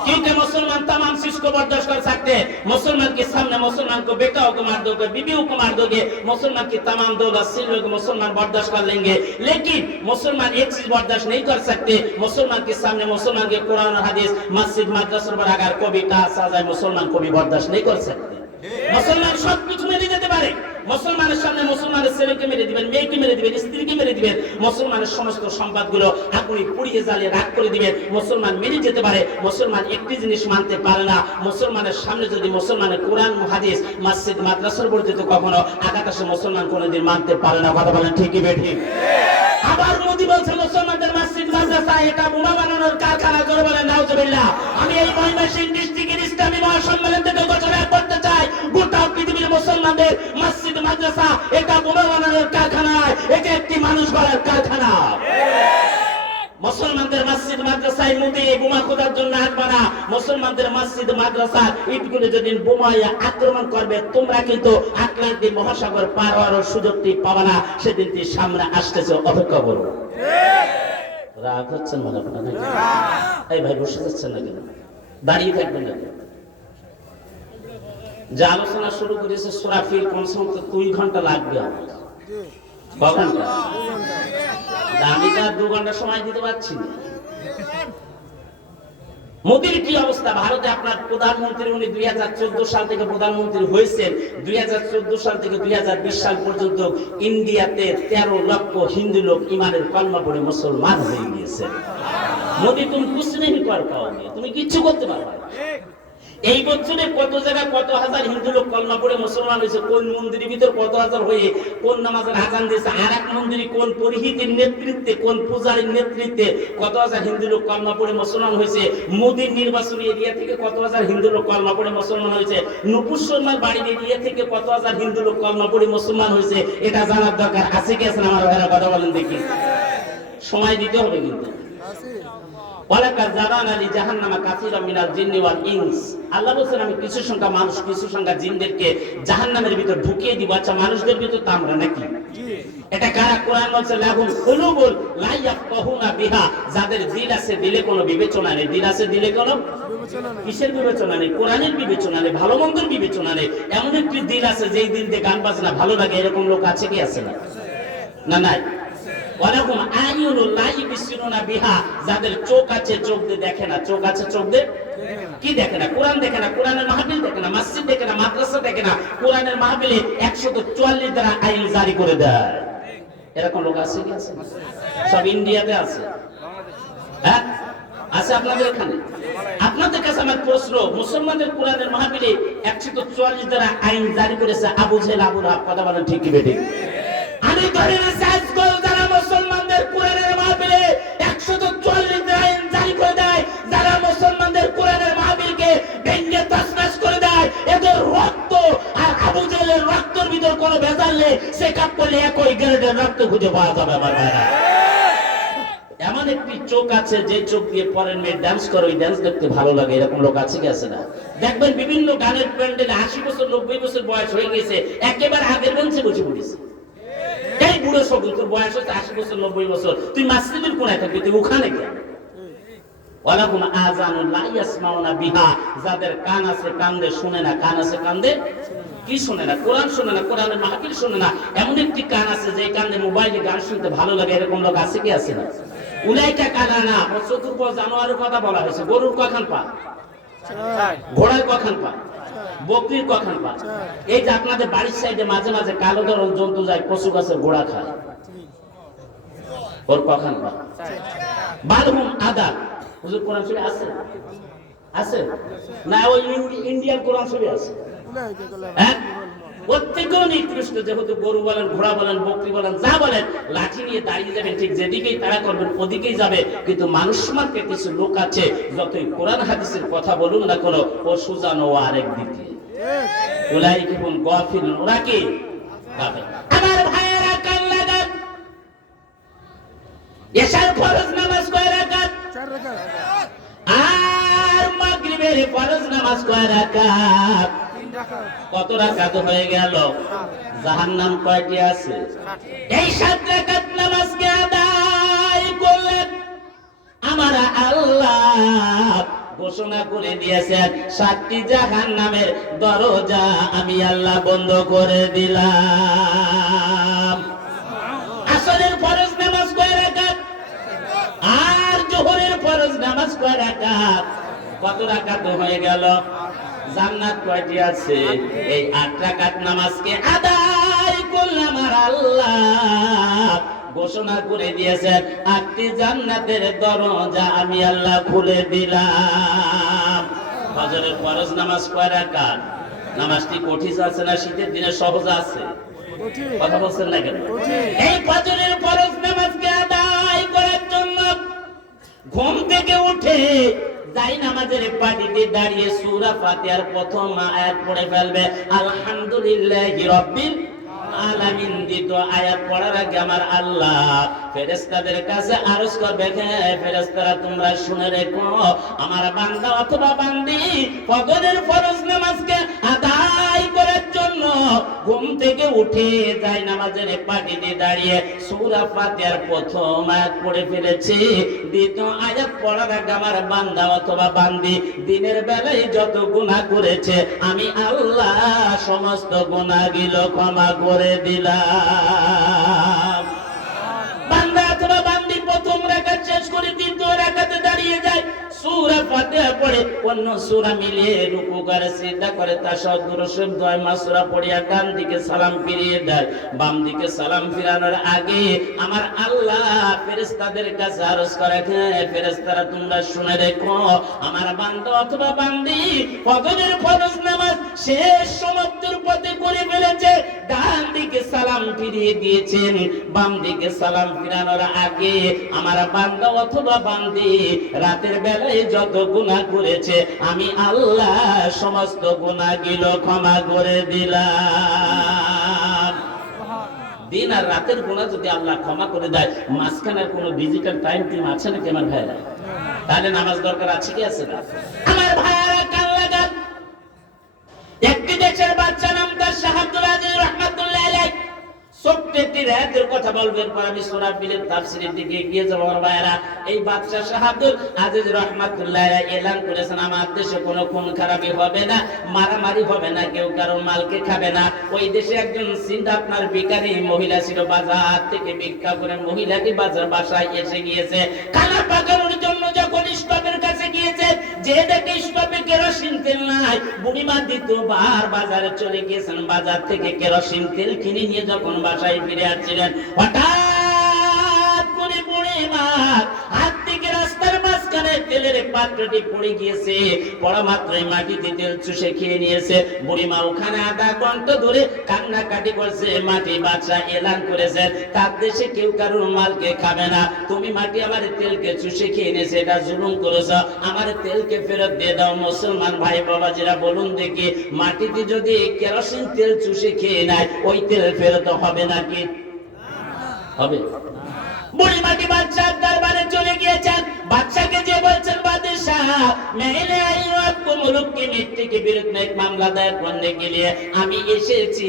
क्योंकि मुसलमान तमाम चीज को बर्दाश्त कर सकते हैं। मुसलमान के सामने मुसलमान को बेटाओं को मार दोगे, बीवियों को मार दोगे, मुसलमान की तमाम दौलत सिल लोग मुसलमान बर्दाश्त कर लेंगे। लेकिन मुसलमान एक चीज बर्दाश्त नहीं कर सकते, मुसलमान के सामने मुसलमान के कुरान और हदीस मस्जिद मदरसा पर अगर कोई भी टास आ जाए मुसलमान को भी बर्दाश्त नहीं कर सकते। मुसलमान सब कुछ मेरे যেতে পারে, মুসলমানের সামনে মুসলমানের ছেলেকে মেরে দিবেন, মেয়েকে মেরে দিবেন, স্ত্রীকে মেরে দিবেন, মুসলমানের সমস্ত সম্পদগুলো আগুনে পুড়িয়ে জ্বালিয়ে রাগ করে দিবেন। মুসলমান মেনে যেতে পারে, মুসলমান একটি জিনিস মানতে পারে না, মুসলমানের সামনে যদি মুসলমানের কোরআন হাদিস মসজিদ মাদ্রাসার পরিচিত কখনো আঘাত আসে মুসলমান কোনোদিন মানতে পারে না। কথা বলেন ঠিক কি বেঠিক? আবার মোদি বলছে মুসলমানদের মসজিদ মাদ্রাসা এটা বোমা বানানোর কারখানা। জোরে বলেন নাউজুবিল্লাহ। আমি এই ময়মনসিংহ ডিস্ট্রিক্টের ইসলামী মহাসম্মেলন থেকে ঘোষণা করতে চাই, গোটা পৃথিবীর মুসলমানদের মসজিদ মাদ্রাসা এটা বোমা বানানোর কারখানা নয়, এটা একটি মানুষ গড়ার কারখানা। মুসলমানদের মসজিদ মাদ্রাসায় মোদি বোমা খোঁজার জন্য আসবে না। মুসলমানদের মসজিদ মাদ্রাসার ইটগুলো যেদিন বোমায় আক্রমণ করবে তোমরা কিন্তু আটলান্টিক মহাসাগর পার হওয়ার সুযোগটি পাবে না। সেদিনটি সামনে আসতেছে, অপেক্ষা করো। রাগ হচ্ছেন মনে আপনার? এই ভাই বসে যাচ্ছেন না কেন? দাঁড়িয়ে থাকবেন না কেন? যে আলোচনা শুরু করেছে সূরা ফিল কমসে কম 2 ঘন্টা লাগবে। কখন? আমি তো 2 ঘন্টা সময় দিতে পারছি না। মোদির কি অবস্থা? ভারতে আপনার প্রধানমন্ত্রী উনি 2014 সাল থেকে প্রধানমন্ত্রী হয়েছেন। 2014 সাল থেকে 2020 সাল পর্যন্ত ইন্ডিয়াতে 13 লক্ষ হিন্দু লোক ইমানের কলমা পড়ে মুসলমান হয়ে গিয়েছে। মোদি তুমি কুছ नहीं कर पाओगे, তুমি কিচ্ছু করতে পারবে না। এই বছরে কত জায়গা কত হাজার হিন্দু লোক কলমা পড়ে মুসলমান হয়েছে, কোন মন্দিরের ভিতর কত হাজার হয়ে কোন নামাজের আযান দিয়েছে, আর এক মন্দিরে কোন পুরোহিতের নেতৃত্বে কোন পূজারীর নেতৃত্বে কত হাজার হিন্দু লোক কলমা পড়ে মুসলমান হয়েছে। মোদির নির্বাচনী এরিয়া থেকে কত হাজার হিন্দু লোক কলমা পড়ে মুসলমান হয়েছে। নূপুর শর্মার বাড়ির এরিয়া থেকে কত হাজার হিন্দু লোক কলমা পড়ে মুসলমান হয়েছে। এটা জানার দরকার আছে কি আছে না? আমার ভাইরা কথা বলেন দেখি। সময় দিতে হবে কিন্তু। আল্লাহ বলেন আমি কিছু সংখ্যা মানুষ কিছু সংখ্যা জিনদেরকে জাহান্নামের ভিতর ঢুকিয়ে দিব। আচ্ছা মানুষদের ভিতর তো আমরা নাকি? এটা কারা? কোরআন বলছে লাহুম কুলুবুন লা ইয়াফকাহুনা বিহা, যাদের দিল আছে দিলে কোনো বিবেচনা নেই। দিল আছে দিলে কোনো কিসের বিবেচনা নেই? কোরআনের বিবেচনা নেই, ভালো মন্দের বিবেচনা নেই। এমন একটি দিল আছে যেই দিল দিয়ে গান বাজনা ভালো লাগে, এরকম লোক আছে কি আছে না? না নাই। ওয়ালাকুম আইয়ুনুল লা ইবসিরুনা বিহা, যাদের চোখ আছে চোখ দিয়ে দেখে না। চোখ আছে চোখ দিয়ে কি দেখে না? কোরআন দেখে না, কোরআনের মাহফিল দেখে না, মসজিদ দেখে না, মাদ্রাসা দেখে না। কোরআনের মাহফিলে 144 দ্বারা আইন জারি করে দেয়। এরকম লোক আছে কি আছে? সব ইন্ডিয়াতে আছে। হ্যাঁ আছে আপনাদের এখানে। আপনাদের কাছে আমার প্রশ্ন, মুসলমানদের কোরআনের মাহফিলে 144 দ্বারা আইন জারি করেছে আবু জেহেল আবু লাহাব। কথা বলেন ঠিক কি বেঠিক? আমি ধরে নিয়েছি আজকাল যারা মুসলমানদের কোরআনের মাহফিলে 144 দ্বারা আইন জারি করে দেয়, যারা মুসলমানদের কোরআনের মাহফিলকে ভেঙে তছনছ করে দেয়, এদের রক্ত আর আবু জেহেলের রক্তের ভিতর কোনো ভেজাল নেই। চেক আপ করলে একই গ্রেডের রক্ত খুঁজে পাওয়া যাবে আমার ভাইরা। এমন একটি চোখ আছে যে চোখ দিয়ে পরের মেয়ে ডান্স করে, ওই ডান্স দেখতে ভালো লাগে, এরকম লোক আছে কি আছে না? দেখবেন বিভিন্ন গানের প্যান্ডেলে 80 বছর 90 বছর বয়স হয়ে গেছে, একেবারে আগের বেঞ্চে বসে পড়েছে। এই বুড়ো সকল, তোর বয়স হচ্ছে 80 বছর 90 বছর, তুই মাসজিদের কোনায় থাকবি, তুই ওখানে কেন? ওয়ালাকুম আযানুন লা ইয়াসমাউনা বিহা, যাদের কান আছে কান্দে শুনে না, কান আছে কান্দে কি শুনে না? কোরআন শুনে না, কোরআনের মাহফিল শুনে না। এমন একটি কান আছে যে কানে মোবাইলে গান শুনতে ভালো লাগে, এরকম লোক আছে কি আছে না? উলাইকা কানানা, চতুর্থ জানোয়ারের কথা বলা হয়েছে। গরুর কখন পা, ঘোড়ার কখন পা, বকরির কখন পা। এই যে আপনাদের বাড়ির সাইডে মাঝে মাঝে কালো ধরন জন্তু যায়, কচু গাছের গোড়া খায়, ওর কখন পা। বালহুম আদাল, হুজুর কোরআন শরীফে আছে আছে না? ওই ইন্ডিয়ান কোরআন শরীফে আছে। হ্যাঁ, প্রত্যেকেও নিকৃষ্ট। যেহেতু গরু বলেন, ঘোড়া বলেন, বকরি বলেন, যা বলেন, লাঠি নিয়ে দাঁড়িয়ে যাবেন, ঠিক যেদিকেই তারা করবেন ওদিকেই যাবে। কিন্তু মানুষ মার্কে কিছু লোক আছে, যতই কোরআন হাদিসের কথা বলুন না কোনো, ও সুজানো আরেক দিকে। উলাইকা হুম গাফিলুন, ওরা কি গাফিল। আমার ভাইয়েরা কান লাগান, এশার ফরজ নামাজ কয় রাকাত, 4 রাকাত, আর মাগরিবের ফরজ নামাজ কয় রাকাত, 3 রাকাত। কত রাকাত হয়ে গেল? জাহান্নাম কয়টি আছে? এই 7 রাকাত নামাজকে আদায় করলেন আমার আল্লাহ ঘোষণা করে দিয়েছেন, 7টি জাহান্নামের দরজা আমি আল্লাহ বন্ধ করে দিলাম। আসরের ফরজ নামাজ কয় রাকাত, আর জোহরের ফরজ নামাজ কয় রাকাত, কত রাকাত হয়ে গেল? জান্নাত কয়টি আছে? এই 8 রাকাত নামাজকে আদায় করলাম আর আল্লাহ ঘোষণা করে দিয়েছেন, 8টি জান্নাতের দরজা আমি আল্লাহ খুলে দিলাম। ফজরের ফরজ নামাজ কয় রাকাত? নামাজটি কঠিন আছে না শীতের দিনে সহজ আছে? কথা বলছেন না কেন? এই ফজরের ফরজ নামাজকে আদায় করার জন্য ঘুম থেকে উঠে যাই নামাজের পাটিতে দাঁড়িয়ে সূরা ফাতিহার প্রথম আয়াত পড়ে ফেলবে, আলহামদুলিল্লাহি রাব্বিল আলামিন। দ্বিতীয় আয়াত পড়ার আগে আমার আল্লাহ ফেরেশতাদের কাছে আরজ করবে, হে ফেরেশতারা তোমরা শুনে রেখো, আমার বান্দা অথবা বান্দি ফজরের ফরজ নামাজকে আদায় করার জন্য ঘুম থেকে উঠে যাই নামাজের পাটিতে দাঁড়িয়ে সূরা ফাতিহার প্রথম আয়াত পড়ে ফেলেছে। দ্বিতীয় আয়াত পড়ার আগে আমার বান্দা অথবা বান্দি দিনের বেলায় যত গুনাহ করেছে আমি আল্লাহ সমস্ত গুনাহগুলো ক্ষমা করে দিলাম। বান্দা অথবা বান্দি প্রথম রাকাত শেষ করে দ্বিতীয় রাকাতে দাঁড়িয়ে যায়, সূরা ফাতিহা পড়ে অন্য সূরা মিলিয়ে রুকু করে সিজদা করে তাশাহুদ শরীফ দোয়া মাসুরা পড়িয়া ডান দিকে সালাম ফিরিয়ে দেয়। বাম দিকে সালাম ফিরানোর আগে আমার আল্লাহ ফেরেশতাদের কাছে আরজ করে, হে ফেরেশতারা তোমরা শুনে রেখো, আমার বান্দা অথবা বান্দি ফজরের ফরজ নামাজ শেষ সমাপ্তির পথে করে ফেলেছে, ডান দিকে সালাম ফিরিয়ে দিয়েছেন, বাম দিকে সালাম ফিরানোর আগে আমার বান্দা অথবা বান্দি রাতের বেলায় যত গুনাহ করেছে আমি আল্লাহ সমস্ত গুনাহগুলো ক্ষমা করে দিলাম। দিন আর রাতের গুনাহ যদি আল্লাহ ক্ষমা করে দেয়, মাঝখানের কোনো ডিজিটাল টাইম টিম আছে নাকি আমার ভাইরা? তাহলে নামাজ দরকার আছে কি আছে না? আমার ভাইরা কান লাগান, একটি দেশের বাচ্চা নাম তার শাহ আব্দুল আজিজ রাহমাতুল্লাহ আলাইহি, ছোট্ট একটি রাতের কথা বলবেন, পর আমি সূরা ফিলের তাফসীরের দিকে এগিয়ে যাব। আমার ভাইরা, এই বাদশা শাহ আব্দুল আজিজ রাহমাতুল্লাহ আলাইহি এলান করেছেন, আমার দেশে কোনো খুন খারাপি হবে না, মারামারি হবে না, কেউ কারো মালকে খাবে না। ওই দেশে একজন সিন্ধ আপনার ভিখারি মহিলা ছিল, বাজার থেকে ভিক্ষা করে মহিলাটি বাসায় এসে গিয়েছে। খানা পাকানোর জন্য যখন স্টোভের কাছে গিয়েছে, যে দেখে স্টোভে কেরোসিন তেল নাই, বুড়িমা দ্বিতীয়বার বাজারে চলে গিয়েছেন, বাজার থেকে কেরোসিন তেল কিনে নিয়ে যখন বাসায় ফিরে আসছিলেন, হঠাৎ করে বুড়িমা হাত থেকে রাস্তার মাঝখানে তেলের পাত্রটি পড়ে গিয়েছে, পড়া মাত্রই মাটিতে তেল চুষে খেয়ে নিয়েছে। বুড়িমা ওখানে আধা ঘন্টা ধরে কান্নাকাটি করছে। মাটি বাদশা এলান করেছে তার দেশে কেউ কারোর মালকে খাবে না। তুমি মাটি আমার তেলকে চুষে খেয়ে নিয়েছে, এটা জুলুম করেছ, আমার তেলকে ফেরত দিয়ে দাও। মুসলমান ভাই বাবাজিরা বলুন দেখি, মাটিতে যদি কেরোসিন তেল চুষে খেয়ে নেয় ওই তেল ফেরত হবে নাকি? হবে। বুড়ি মাটি বাদশার দরবারে চলে গিয়েছেন। বাদশাকে যে বলছেন, বাদশাহ মেনে আইও আপকো মুলুক কি মিট্টি के বিরুদ্ধে এক মামলা দায়ের করने के लिए আমি এসেছি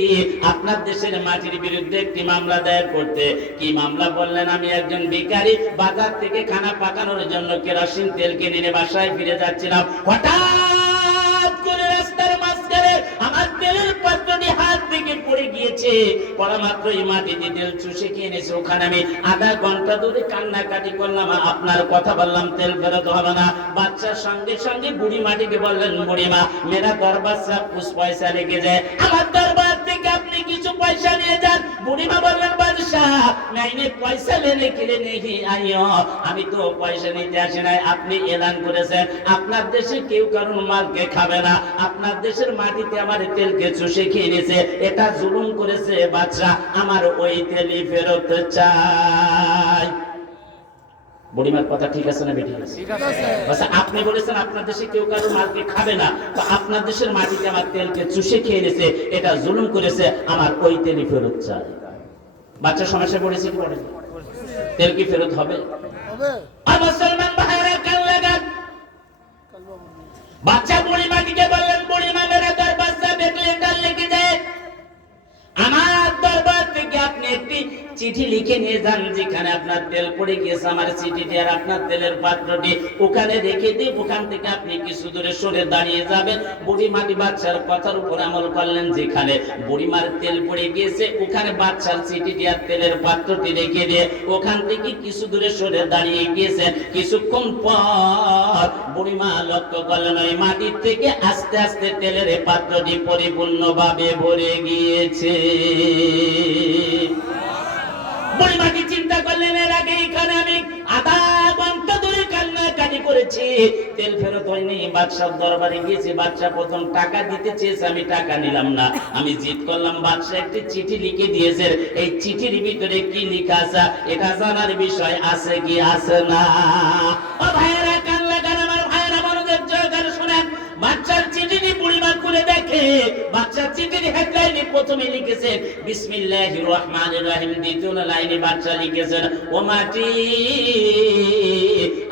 আপনার দেশের মাটির বিরুদ্ধে একটি মামলা দায়ের করতে। কি মামলা? বললেন, আমি একজন ভিখারি, বাজার থেকে খানা পাকানোর জন্য কেরোসিন তেল কিনে নিয়ে বাসায় ফিরে যাচ্ছিলাম। হঠাৎ করে রাস্তার মাঝখানে আমার তেলের পাত্রটি হাত থেকে পড়ে গিয়েছে। পড়া মাত্রই মাটিতে তেল চুষে খেয়ে নিয়েছে। ওখানে আমি আধা ঘন্টা ধরে কান্নাকাটি করলাম, আপনার কথা বললাম, তেল ফেরত হবে না। বাচ্চার সঙ্গে সঙ্গে বুড়ি মাটিকে বললেন, বুড়িমা মেরা দরবার সব কুछ পয়সা লেগে যায়, আমার দরবার থেকে আপনি কিছু পয়সা নিয়ে যান। বুড়িমা বললেন, বাদশাহ मैंने পয়সা लेने के लिए नहीं आई हूं, আমি তো পয়সা নিতে আসি নাই। আপনি এলান করেছেন আপনার দেশে কেউ কারোর মালকে খাবে না, আপনার দেশের মাটিতে আমার তেলকে চুষে খেয়ে নিয়েছে, এটা জুলুম করেছে বাদশাহ, আমার ওই তেলই ফেরত চাই। বুড়িমার কথা ঠিক আছে না বেটি? ঠিক আছে। আচ্ছা, আপনি বলেছেন আপনার দেশে কেউ কারোর মালকে খাবে না, তো আপনার দেশের মাটিতে আমার তেলকে চুষে খেয়ে নিয়েছে, এটা জুলুম করেছে, আমার ওই তেলই ফেরত চাই। বাচ্চা সমস্যা পড়েছে কি পড়েনি? তেল কি ফেরত হবে? হবে। আর মুসলমান ভাইরা কান লাগান। বাচ্চা বুড়ি মাটিকে বললেন, বুড়ি মা মেরা দরবার সে বেকলে কাল লেগে যায়, আমার দরবার থেকে আপনি একটি চিঠি লিখে নিয়ে যান, যেখানে আপনার তেল পড়ে গিয়েছে, আমার চিঠিটি আর আপনার তেলের পাত্রটি ওখানে রেখে দিয়ে ওখান থেকে আপনি কিছু দূরে সরে দাঁড়িয়ে যাবেন। বুড়ি মাটি বাচ্চার কথার উপর আমল করলেন। যেখানে বুড়িমার তেল পড়ে গিয়েছে ওখানে বাচ্চার চিঠিটি আর তেলের পাত্রটি রেখে দিয়ে ওখান থেকে কিছু দূরে সরে দাঁড়িয়ে গিয়েছেন। কিছুক্ষণ পর বুড়িমা লক্ষ্য করলেন ওই মাটির থেকে আস্তে আস্তে তেলের পাত্রটি পরিপূর্ণভাবে ভরে গিয়েছে। বুড়িমাটি চিন্তা করলেন, এর আগে এখানে আমি আধা ঘন্টা ধরে কান্নাকাটি করেছি, তেল ফেরত হয়নি। বাদশার দরবারে গিয়েছি, বাদশা প্রথম টাকা দিতে চেয়েছে, আমি টাকা নিলাম না, আমি জিদ করলাম। বাদশা একটি চিঠি লিখে দিয়েছে, এই চিঠির ভিতরে কি লেখা আছে এটা জানার বিষয় আছে কি আছে না? ও ভাইয়েরা কান লাগান, আমার ভাইয়েরা মনোযোগ সহকারে শুনেন। বাচ্চার চিঠিটি বুড়িমা খুলে দেখে, বাচ্চার চিঠির হেডলাইনে প্রথমে লিখেছেন বিসমিল্লাহির রহমানির রহিম, দ্বিতীয় লাইনে বাচ্চা লিখেছেন, ও মাটি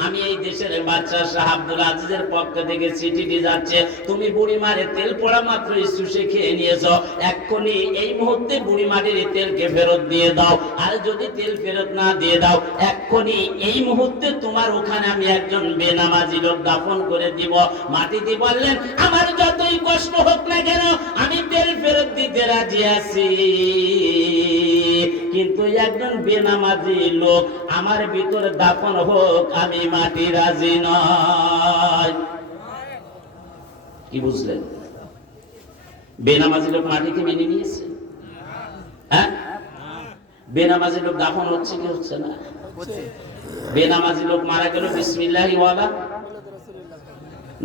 আমি এই দেশের বাচ্চা শাহ আব্দুল আজিজের পক্ষ থেকে চিঠিটি যাচ্ছে, তুমি বুড়িমারে তেল পড়া মাত্রই চুষে খেয়ে নিয়েছো, এক্ষুনি এই মুহূর্তে বুড়িমাটির তেলকে ফেরত দিয়ে দাও, আর যদি তেল ফেরত না দিয়ে দাও এক্ষুনি এই মুহূর্তে তোমার ওখানে আমি একজন বেনামাজি লোক দাফন করে দিব। মাটিতে বললেন, আমার যতই কষ্ট হোক না কেন আমি তেল ফেরত দিতে রাজি আছি, কিন্তু একজন বেনামাজি লোক আমার ভিতরে দাফন হোক আমি মাটি রাজি নয়। কি বুঝলেন? বেনামাজি লোক মাটিকে মেনে নিয়েছে। হ্যাঁ, বেনামাজি লোক দাফন হচ্ছে কি হচ্ছে না? বেনামাজি লোক মারা গেল বিসমিল্লাহি ওয়ালা,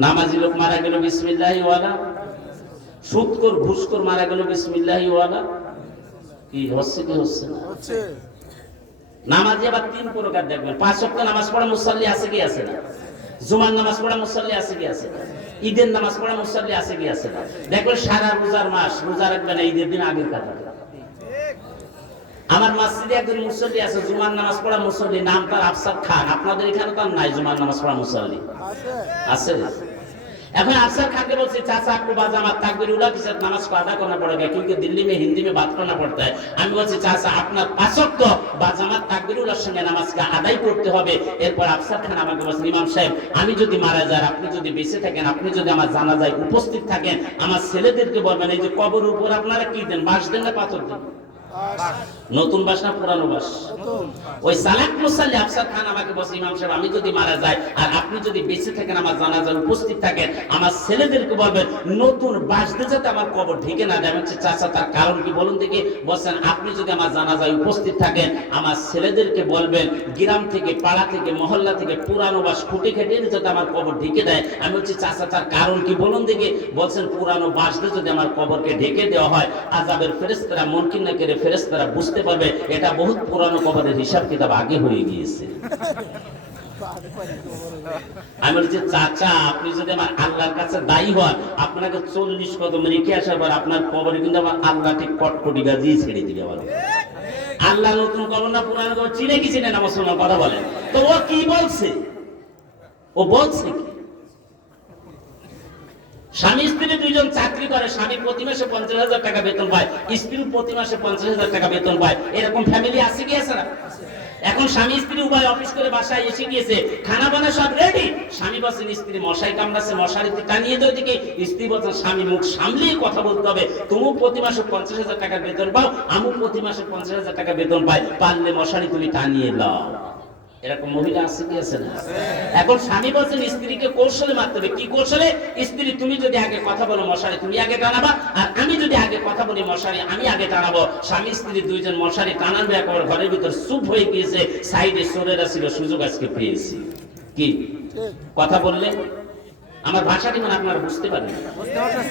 নামাজি লোক মারা গেল বিসমিল্লাহি ওয়ালা, সুদখোর ঘুষখোর মারা গেল বিসমিল্লাহি ওয়ালা। কি হচ্ছে কি হচ্ছে না? নামাজি আবার তিন প্রকার দেখবেন, 5 ওয়াক্ত নামাজ পড়া মুসাল্লি আছে কি আছে না? জুমার নামাজ পড়া মুসাল্লি আছে কি আছে না? ঈদের নামাজ পড়া মুসাল্লি আছে কি আছে না? দেখবেন সারা রোজার মাস রোজা রাখবে না, ঈদের দিন আগের কথা। আমার মসজিদে একজন মুসল্লি আছে, জুমার নামাজ পড়া মুসল্লি, নাম তার আফসার খান। আপনাদের এখানে তার নাই জুমার নামাজ পড়া মুসল্লি? আছে। এখন अफसर खान के बोलते चाचा आपको बाजामात ताकबीरुल्लाह के साथ नमाज को अदा करना पड़ेगा क्योंकि दिल्ली में हिंदी में बात करना पड़ता है। আমি বলছি চাচা আপনার 5 ওয়াক্ত বাজামাত তাকবীরুল্লাহর সঙ্গে নামাজকে আদায় করতে হবে। এরপর আফসার খান আমাকে বলেন ইমাম সাহেব আমি যদি মারা যাই, আপনি যদি বেঁচে থাকেন, আপনি যদি আমার জানাজায় উপস্থিত থাকেন, আমার ছেলেদেরকে বলবেন এই যে কবরের উপর আপনারা কি দেন, বাঁশ দেন না পাথর দেন? নতুন বাস না পুরানো বাস? ওই সালাক মুসাল্লি আফসার খান আমাকে বলছে, ইমাম সাহেব আমি যদি মারা যাই আর আপনি যদি বেঁচে থাকেন, আমার জানাজায় উপস্থিত থাকেন, আমার ছেলেদেরকে বলবেন নতুন বাস দিয়ে যাতে আমার কবর ঢেকে না দেয়। হচ্ছে চাচা তার কারণ কি বলুন দেখি? বলছেন আপনি যদি আমার জানাজায় উপস্থিত থাকেন, আমার ছেলেদেরকে বলবেন গ্রাম থেকে, পাড়া থেকে, মহল্লা থেকে পুরানো বাস খুঁটে খেটে যাতে আমার কবর ঢেকে দেয়। আমি হচ্ছে চাচা তার কারণ কি বলুন দেখি? বলছেন পুরানো বাস দিয়ে যদি আমার কবরকে ঢেকে দেওয়া হয়, আযাবের ফেরেশতারা, মুনকির নাকিরের ফেরেশতারা বুঝতে পারবে এটা বহুত পুরানো কবরের হিসাব কিতাব আগে হয়ে গিয়েছে। আমি বলছি চাচা আপনি যদি আমার আল্লাহর কাছে দায়ী হন, আপনাকে 40 কদম রেখে আসার পর আপনার কবরে কিন্তু আমার আল্লাহ ঠিক কটকটি গাজিয়ে ছেড়ে দিবে। আবার আল্লাহ নতুন কবর না পুরানো কবর চিনে কি চিনে না? মুসলমান কথা বলেন তো। ও কি বলছে? ও বলছে কি? স্বামী স্ত্রী দুইজন চাকরি করে, স্বামী প্রতি মাসে 50,000 টাকা বেতন পায়, স্ত্রী প্রতি মাসে 50,000 টাকা বেতন পায়। এরকম ফ্যামিলি আছে কি আছে না? এখন স্বামী স্ত্রী উভয় অফিস করে বাসায় এসে গিয়েছে, খানা বানা সব রেডি। স্বামী বলছেন স্ত্রী মশাই কামড়াচ্ছে, মশারিতে টানিয়ে দাও দিকে। স্ত্রী বলছেন স্বামী মুখ সামলিয়ে কথা বলতে হবে, তুমি প্রতি মাসে 50,000 টাকা বেতন পাও, আমি প্রতি মাসে 50,000 টাকা বেতন পাই, পারলে মশারি তুমি টানিয়ে দাও। এরকম মহিলা আছে কি আছে না? এখন স্বামী বলছেন স্ত্রীকে কৌশলে মারতে হবে। কি কৌশলে? স্ত্রী তুমি যদি আগে কথা বলো মশারি তুমি আগে টানাবা, আর আমি যদি আগে কথা বলি মশারি আমি আগে টানাবো। স্বামী স্ত্রী দুইজন মশারি টানাবে, একবার ঘরের ভিতর চুপ হয়ে গিয়েছে। সাইডে চোরেরা ছিল, সুযোগ আজকে পেয়েছি। কি কথা বললে আমার ভাষাটি মানে আপনারা বুঝতে পারেন?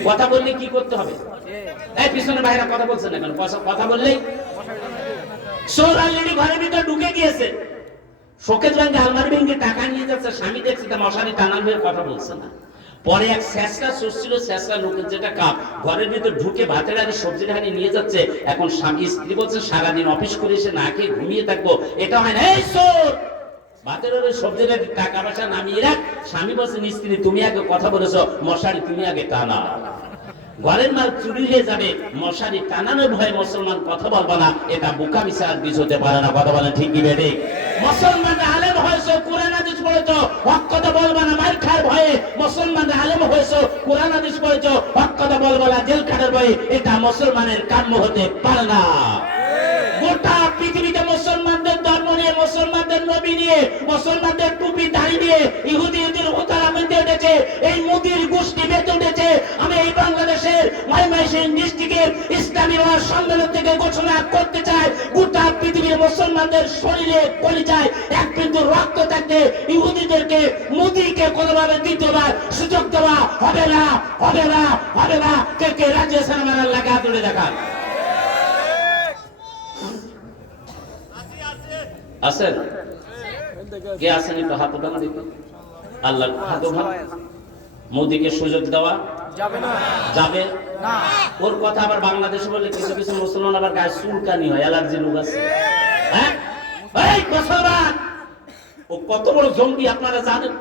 কথা বললে কি করতে হবে? এই পিছনে বাইরে কথা বলছেন না কেন? কথা বললেই চোর অলরেডি ঘরের ভিতর ঢুকে গিয়েছে, শোকেজ ব্যাংকে আলমারি ব্যাংকে টাকা নিয়ে যাচ্ছে। স্বামী দেখছে মশারি টানাবে, কথা বলছে না। পরে এক শেষরা ছিল, শেষরা লোকের যেটা কাপ ঘরের ভিতর ঢুকে ভাতের আগে সবজির হানি নিয়ে যাচ্ছে। এখন স্বামী স্ত্রী বলছে সারাদিন অফিস করে এসে না খেয়ে ঘুমিয়ে থাকবো, এটা হয় না। এই চোর ভাতের সবজির টাকা পয়সা নামিয়ে রাখ। স্বামী বলছেন স্ত্রী তুমি আগে কথা বলেছো, মশারি তুমি আগে টানা। ঘরের মাল চুরি হয়ে যাবে, মশারি টানানোর ভয়ে মুসলমান কথা বলবে না, এটা বোকামি ছাড়া কিছু হতে পারে না। কথা বলেন ঠিক কি বেঠিক? মুসলমান আলেম হয়েছে, কোরআন হাদিস পড়েছো, হক কথা বলবে না মার খার ভয়ে। মুসলমান আলেম হয়েছে, কোরআন হাদিস পড়েছো, হক কথা বলবে না জেল খাটার ভয়ে। এটা মুসলমানের কাম্য হতে পারে না। গোটা পৃথিবীতে মুসলমানদের ধর্ম নিয়ে, মুসলমানদের নবী নিয়ে, মুসলমানদের টুপি দাড়ি নিয়ে ইহুদিদের হোতারা মেতে উঠেছে, এই মোদির গোষ্ঠী মেতে উঠেছে। আমি এই বাংলাদেশের ময়মনসিংহ ডিস্ট্রিক্টের ইসলামী সম্মেলন থেকে ঘোষণা করতে চাই, গোটা পৃথিবীর মুসলমানদের শরীরে কলিজায় এক বিন্দু রক্ত থাকতে ইহুদিদেরকে, মোদিকে কোনোভাবে দ্বিতীয়বার সুযোগ দেওয়া হবে না, হবে না, হবে না। কে কে রাজ্য সালামের লাগা তুলে দেখান আছেন? কে আছেন একটু হাত উঠান দেখি। আল্লাহ হাত উঠান। মোদিকে সুযোগ দেওয়া যাবে না। ওর কথা আবার বাংলাদেশে বলে কিছু কিছু মুসলমান আবার গায়ে চুলকানি হয়, অ্যালার্জি রোগ আছে। হ্যাঁ এই মুসলমান ও কত বড় জঙ্গি আপনারা জানেন?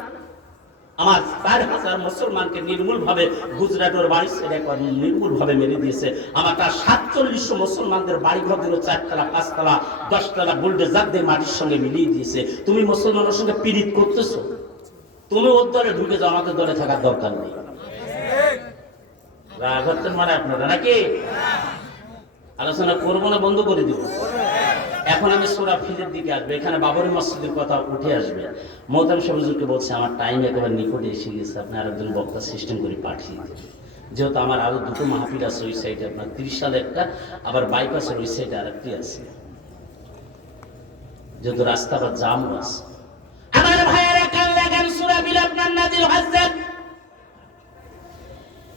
আমার 4,000 মুসলমানকে নির্মূল ভাবে গুজরাটের বাড়ি ছেড়ে নির্মূল ভাবে মেরে দিয়েছে। আমার তার 4700 মুসলমানদের বাড়ি ঘরগুলো 4তলা 5তলা 10তলা বুলডোজার দিয়ে মাটির সঙ্গে মিলিয়ে দিয়েছে। তুমি মুসলমানের সঙ্গে পীড়িত করতেছো, তুমি ওর দলে ঢুকে যাও, আমাদের দলে থাকার দরকার নেই। রাগ হচ্ছেন মানে আপনারা নাকি? আলোচনা করবো না, বন্ধ করে দিব। এখন আমি সূরা ফিলের দিকে আসবে, এখানে বাবরি মসজিদের কথা উঠে আসবে। মোহতারাম সাহেব হুজুরকে বলছে আমার টাইম একেবারে নিকটে এসে গেছে, আপনি আরেকজন বক্তা সিস্টেম করে পাঠিয়ে দেন। যেহেতু আমার আরো দুটো মাহফিল আছে ওই সাইডে, আপনার 30 সালে একটা, আবার বাইপাসের ওই সাইডে আরেকটি আছে, যেহেতু রাস্তা আবার জাম আছে। আমার ভাইয়েরা কান লাগান, সূরা ফিল আপনার নাজিল হচ্ছে।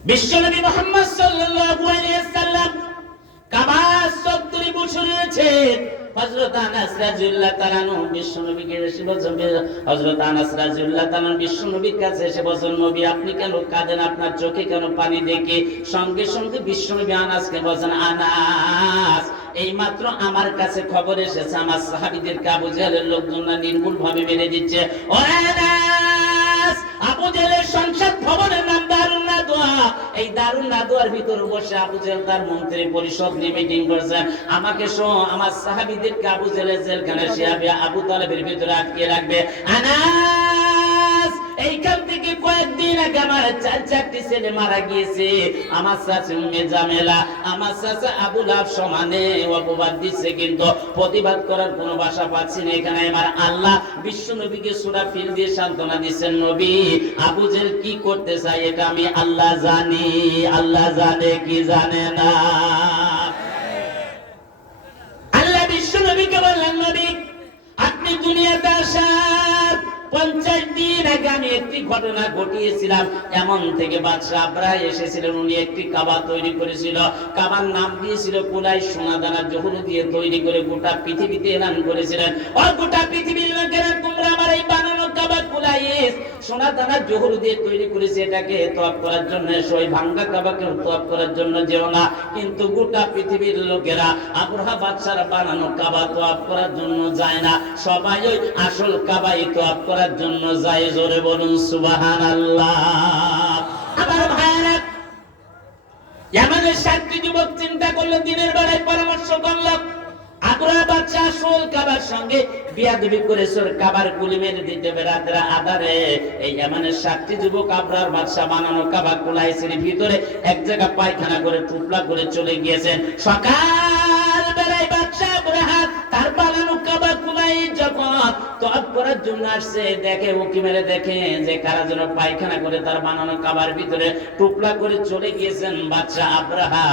বিশ্বনবী মুহাম্মদ সাল্লাল্লাহু আলাইহি ওয়াসাল্লাম কাবা 70 বছর হয়েছে। হযরত আনাস রাদিয়াল্লাহু তাআলা আনহু বিশ্বনবীকে এসে বলছেন, হযরত আনাস রাদিয়াল্লাহু তাআলা বিশ্বনবীর কাছে এসে বলছেন নবী আপনি কেন কাঁদেন, আপনার চোখে কেন পানি দেখে? সঙ্গে সঙ্গে বিশ্বনবী আনাসকে বলছেন আনাস এইমাত্র আমার কাছে খবর এসেছে আমার সাহাবীদেরকে আবু জাহেলের লোকজনরা নির্মূল ভাবে মেরে দিচ্ছে। ও আনাস, আবু জাহেলের সংসদ ভবনের নাম দারুন নাদওয়া, এই দারুন নাদওয়ার ভিতরে বসে আবু জাহেল তার মন্ত্রী পরিষদ নিয়ে মিটিং করছেন। আমাকে আমার সাহাবীদেরকে আবু জাহেলের জেলখানে শিয়াবে আবু তালেবের ভিতরে আটকে রাখবে। আনাস এইখান থেকে কয়েকদিন আগে আমার 4টি ছেলে মারা গিয়েছে। আমার চাচা উম্মে জামেলা, আমার চাচা আবু লাহাব সমানে অপবাদ দিচ্ছে, কিন্তু প্রতিবাদ করার কোনো ভাষা পাচ্ছি না। এখানে আমার আল্লাহ বিশ্ব নবীকে সূরা ফিল দিয়ে সান্ত্বনা দিচ্ছেন, নবী আবু জেহেল কি করতে চায় এটা আমি আল্লাহ জানি। আল্লাহ জানে কি জানে না? আল্লাহ বিশ্ব নবীকে বললেন, নবী আপনি দুনিয়াতে আসার 50 দিন আগে আমি একটি ঘটনা ঘটিয়েছিলাম। এমন থেকে বাদশাহ আবরাহা এসেছিলেন, উনি একটি কাবা তৈরি করেছিল। কাবার নাম দিয়েছিল কুলাই, সোনা দানা জহুর দিয়ে তৈরি করে গোটা পৃথিবীতে এলান করেছিলেন, ও গোটা পৃথিবীর লোকেরা তোমরা আমার এই বানানো কাবা কুলাই সোনা দানা জহুর দিয়ে তৈরি করেছে, এটাকে তওয়াব করার জন্য, সই ভাঙ্গা কাবাকে তওয়াব করার জন্য যেও না। কিন্তু গোটা পৃথিবীর লোকেরা আবরাহা বাদশার বানানো কাবা তওয়াব করার জন্য যায় না, সবাই ওই আসল কাবাই তওয়াব করার জন্য যায়। জোরে বলুন সুবহানাল্লাহ। আমার ভাইরা, ইয়ামানের 7টি যুবক চিন্তা করলো, দিনের বেলায় পরামর্শ করলো, আবরাহা বাদশা আসল কাবার সঙ্গে বিয়াদবি করেছে, কাবার গুলি মেরে দিতে হবে রাতের আধারে। এই ইয়ামানের 7টি যুবক আবরাহা বাদশা বানানো কাবা কুলাইসের ভিতরে এক জায়গা পায়খানা করে টুকরা করে চলে গিয়েছেন। সকাল বেলায় বাদশা আবরাহা তার বানানো কাবা কুলাই যখন তওয়াব করার জন্য আসছে, দেখে উকি মেরে দেখে যে কারা যেন পায়খানা করে তার বানানো কাবার ভিতরে টুকরা করে চলে গিয়েছেন। বাদশা আবরাহা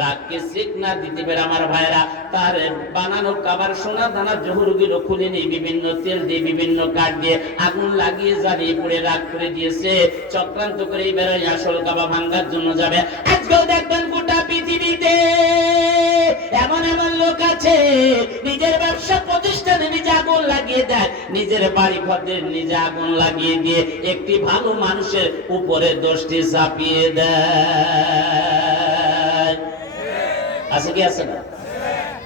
রাগকে সিকনা দিতে পেরে আমার ভাইরা তার বানানো কাবার সোনা দানা জহুরগুলো খুলে নিয়ে বিভিন্ন তেল দিয়ে বিভিন্ন কাঠ দিয়ে আগুন লাগিয়ে জ্বালিয়ে পুড়ে রাগ করে দিয়েছে। চক্রান্ত করে বেরোয় আসল কাবা ভাঙার জন্য যাবে। আজকেও দেখবেন গোটা পৃথিবীতে এমন এমন লোক আছে, নিজের ব্যবসা প্রতিষ্ঠানে নিজে আগুন লাগিয়ে দেয়, নিজের বাড়ি ঘরে নিজে আগুন লাগিয়ে দিয়ে একটি ভালো মানুষের উপরে দোষটি চাপিয়ে দেয়। আছে কি আছে না?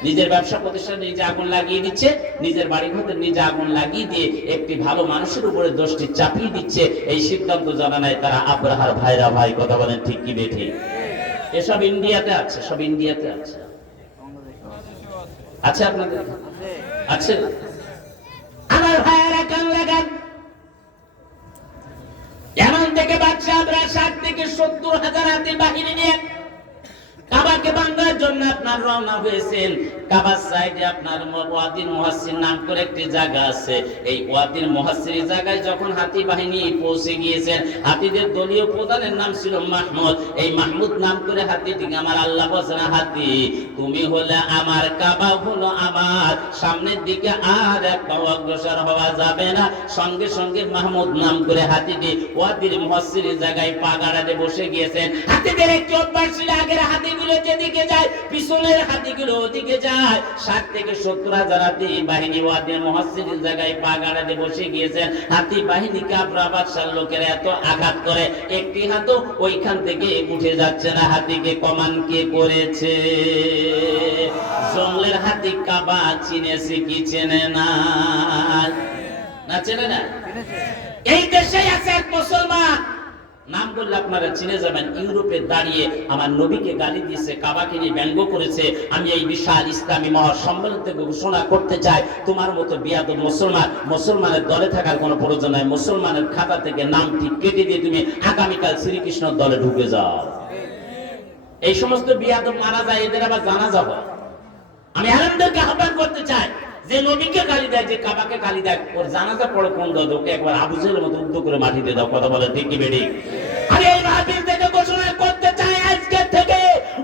নিজের ব্যবসা প্রতিষ্ঠানে নিজে আগুন লাগিয়ে দিচ্ছে, নিজের বাড়ি ঘরে নিজে আগুন লাগিয়ে দিয়ে একটি ভালো মানুষের উপরে দোষটি চাপিয়ে দিচ্ছে। এই সিদ্ধান্ত জানা নাই তারা আবরাহার ভাইরা। ভাই কথা বলেন ঠিক কি বেঠিক? এসব ইন্ডিয়াতে আছে, সব ইন্ডিয়াতে আছে। আচ্ছা আপনাদের আছে? আমার ভাইয়েরা কান লাগান। এমন থেকে বাদশা আবরাহা 60 থেকে 70,000 হাতি বাহিনী নিয়ে কাবাকে ভাঙার জন্য আপনার রওনা হয়েছেন। কাবার সাইডে আপনার ওয়াদির মুহাসসির নাম করে একটি জায়গা আছে। এই ওয়াদির মুহাসসির জায়গায় যখন হাতি বাহিনী পৌঁছে গিয়েছেন, হাতিদের দলীয় প্রধানের নাম ছিল মাহমুদ। এই মাহমুদ নাম করে হাতিটিকে আমার আল্লাহ বলেন, হাতি তুমি হলে আমার, কাবা হলো আমার, সামনের দিকে আর এক পাও অগ্রসর হওয়া যাবে না। সঙ্গে সঙ্গে মাহমুদ নাম করে হাতিটি ওয়াদির মুহাসসির জায়গায় পা গাড়াতে বসে গিয়েছেন। হাতিদের একটি অভ্যাস ছিল, আগের হাতি যেদিকে যায় পিছনের হাতিগুলো ওদিকে যায়। 60 থেকে 70,000 হাতি বাহিনী ওয়াদির মুহাসসির জায়গায় পা গাড়াতে বসে গিয়েছেন। হাতি বাহিনীকে আবরাহা বাদশার লোকেরা এত আঘাত করে, একটি হাতও ওইখান থেকে উঠে যাচ্ছে না। হাতিকে কমান কে করেছে? জঙ্গলের হাতি কাবা চিনেছে কি চেনে না? না চেনে না? এই দেশে আছে এক মুসলমান, নাম বললে আপনারা চিনে যাবেন। ইউরোপে দাঁড়িয়ে আমার নবীকে গালি দিয়েছে, কাবাকে নিয়ে ব্যঙ্গ করেছে। আমি এই বিশাল ইসলামী মহাসম্মেলন থেকে ঘোষণা করতে চাই, তোমার মতো বিয়াদব মুসলমান, মুসলমানের দলে থাকার কোনো প্রয়োজন নাই। মুসলমানের খাতা থেকে নামটি কেটে দিয়ে তুমি আগামীকাল শ্রীকৃষ্ণের দলে ঢুকে যাও। এই সমস্ত বিয়াদব মারা যায়, এদের আবার জানাজা হয়। আমি আলেমদেরকে আহ্বান করতে চাই, যে নবীকে গালি দেয়, যে কাবাকে গালি দেয়, ওর জানাজা পড়ে কোন দাও, ওকে একবার আবু জেহেলের মতো উদ্যোগ করে মাটিতে দাও। কথা বলে ঠিক কি বেঠিক? আমি এই মাহফিল থেকে ঘোষণা করতে চাই, আজকে থেকে